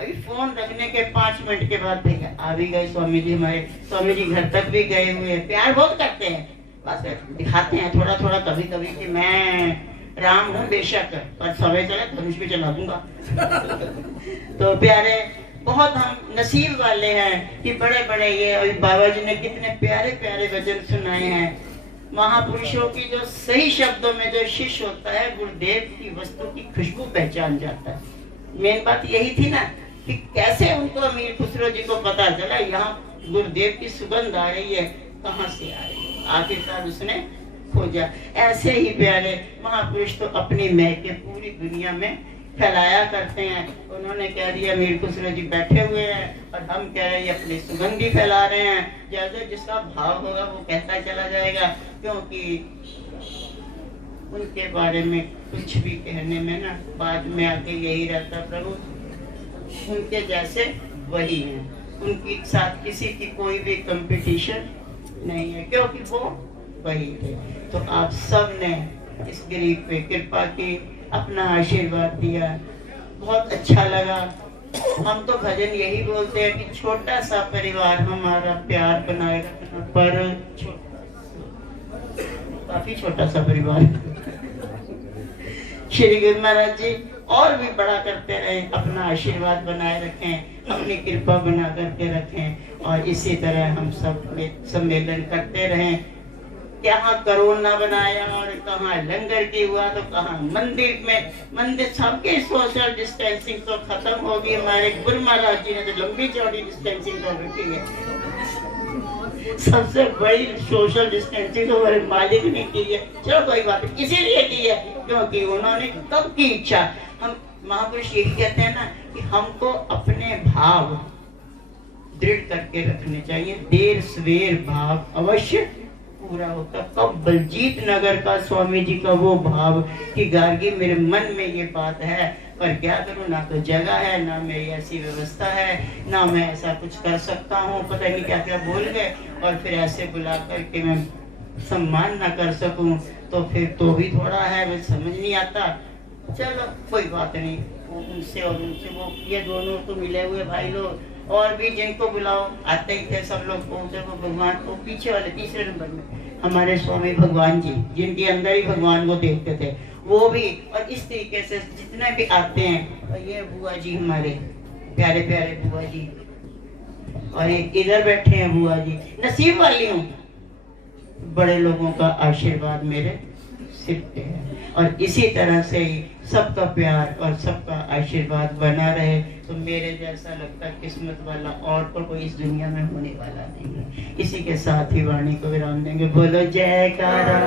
अभी फोन रखने के 5 मिनट के बाद भैया आ भी गए स्वामी जी, हमारे स्वामी जी घर तक भी गए हुए हैं, प्यार बहुत करते हैं, बस दिखाते हैं थोड़ा थोड़ा कभी कभी कि मैं राम हूँ बेशक, पर समय चले धनुष भी चला दूंगा। तो प्यारे बहुत हम नसीब वाले हैं कि बड़े बड़े ये बाबा जी ने कितने प्यारे प्यारे वचन सुनाए हैं। महापुरुषों की जो सही शब्दों में जो शिष्य होता है गुरुदेव की वस्तु की खुशबू पहचान जाता है। मेन बात यही थी ना कि कैसे उनको अमीर खुसरो जी को पता चला यहाँ गुरुदेव की सुगंध आ रही है, कहाँ से आ रही है, आखिरकार उसने खोजा। ऐसे ही प्यारे महापुरुष तो अपनी महक पूरी दुनिया में फैलाया करते हैं। उन्होंने कह दिया मीर खुसरो जी बैठे हुए हैं और हम कह रहे हैं अपनी सुगंधी फैला रहे हैं। जैसे जिसका भाव होगा वो कहता चला जाएगा, क्योंकि उनके बारे में कुछ भी कहने में ना बाद में आके यही रहता, प्रभु उनके जैसे वही हैं, उनके साथ किसी की कोई भी कंपटीशन नहीं है, क्योंकि वो वही थे। तो आप सब ने इस गरीब पे कृपा की, अपना आशीर्वाद दिया, बहुत अच्छा लगा। हम तो भजन यही बोलते हैं कि छोटा सा परिवार हमारा प्यार बनाए रखना, काफी छोटा सा परिवार श्री गुरु महाराज जी और भी बड़ा करते रहे, अपना आशीर्वाद बनाए रखें, अपनी कृपा बना करके रखें और इसी तरह हम सब सम्मेलन करते रहें। कहाँ कोरोना बनाया और कहाँ लंगर की हुआ तो कहाँ मंदिर में, मंदिर सबके सोशल डिस्टेंसिंग तो खत्म हो गई। हमारे गुरु महाराज जी ने तो लंबी चौड़ी डिस्टेंसिंग कर रखी है। सबसे बड़ी सोशल डिस्टेंसिंग तो हमारे मालिक ने की है। चलो कोई बात नहीं, इसीलिए की है क्योंकि उन्होंने कब की इच्छा। हम महापुरुष यही कहते हैं ना कि हमको अपने भाव दृढ़ करके रखने चाहिए। देर सवेर भाव अवश्य पूरा होता। कब बलजीत नगर का स्वामी जी का वो भाव कि गार्गी मेरे मन में ये बात है पर क्या करूं, ना तो जगह है, ना मेरी ऐसी व्यवस्था है, ना मैं ऐसा कुछ कर सकता हूँ, पता नहीं क्या क्या बोल गए और फिर ऐसे बुला करके मैं सम्मान ना कर सकूं तो फिर तो भी थोड़ा है, मुझे समझ नहीं आता। चलो कोई बात नहीं, उनसे और उनसे वो ये दोनों तो मिले हुए भाई लोग और भी जिनको बुलाओ आते ही थे सब लोग। वो भगवान को पीछे वाले तीसरे नंबर में हमारे स्वामी भगवान जी जिनके अंदर ही भगवान को देखते थे वो भी, और इस तरीके से जितने भी आते हैं। और ये बुआ जी हमारे प्यारे प्यारे बुआ जी, और एक इधर बैठे हैं बुआ जी। नसीब वाली हूँ, बड़े लोगों का आशीर्वाद मेरे सिर पे है और इसी तरह से ही सबका प्यार और सबका आशीर्वाद बना रहे तो मेरे जैसा लगता है किस्मत वाला और तो कोई इस दुनिया में होने वाला नहीं है। इसी के साथ ही वाणी को विराम देंगे। बोलो जयकारा।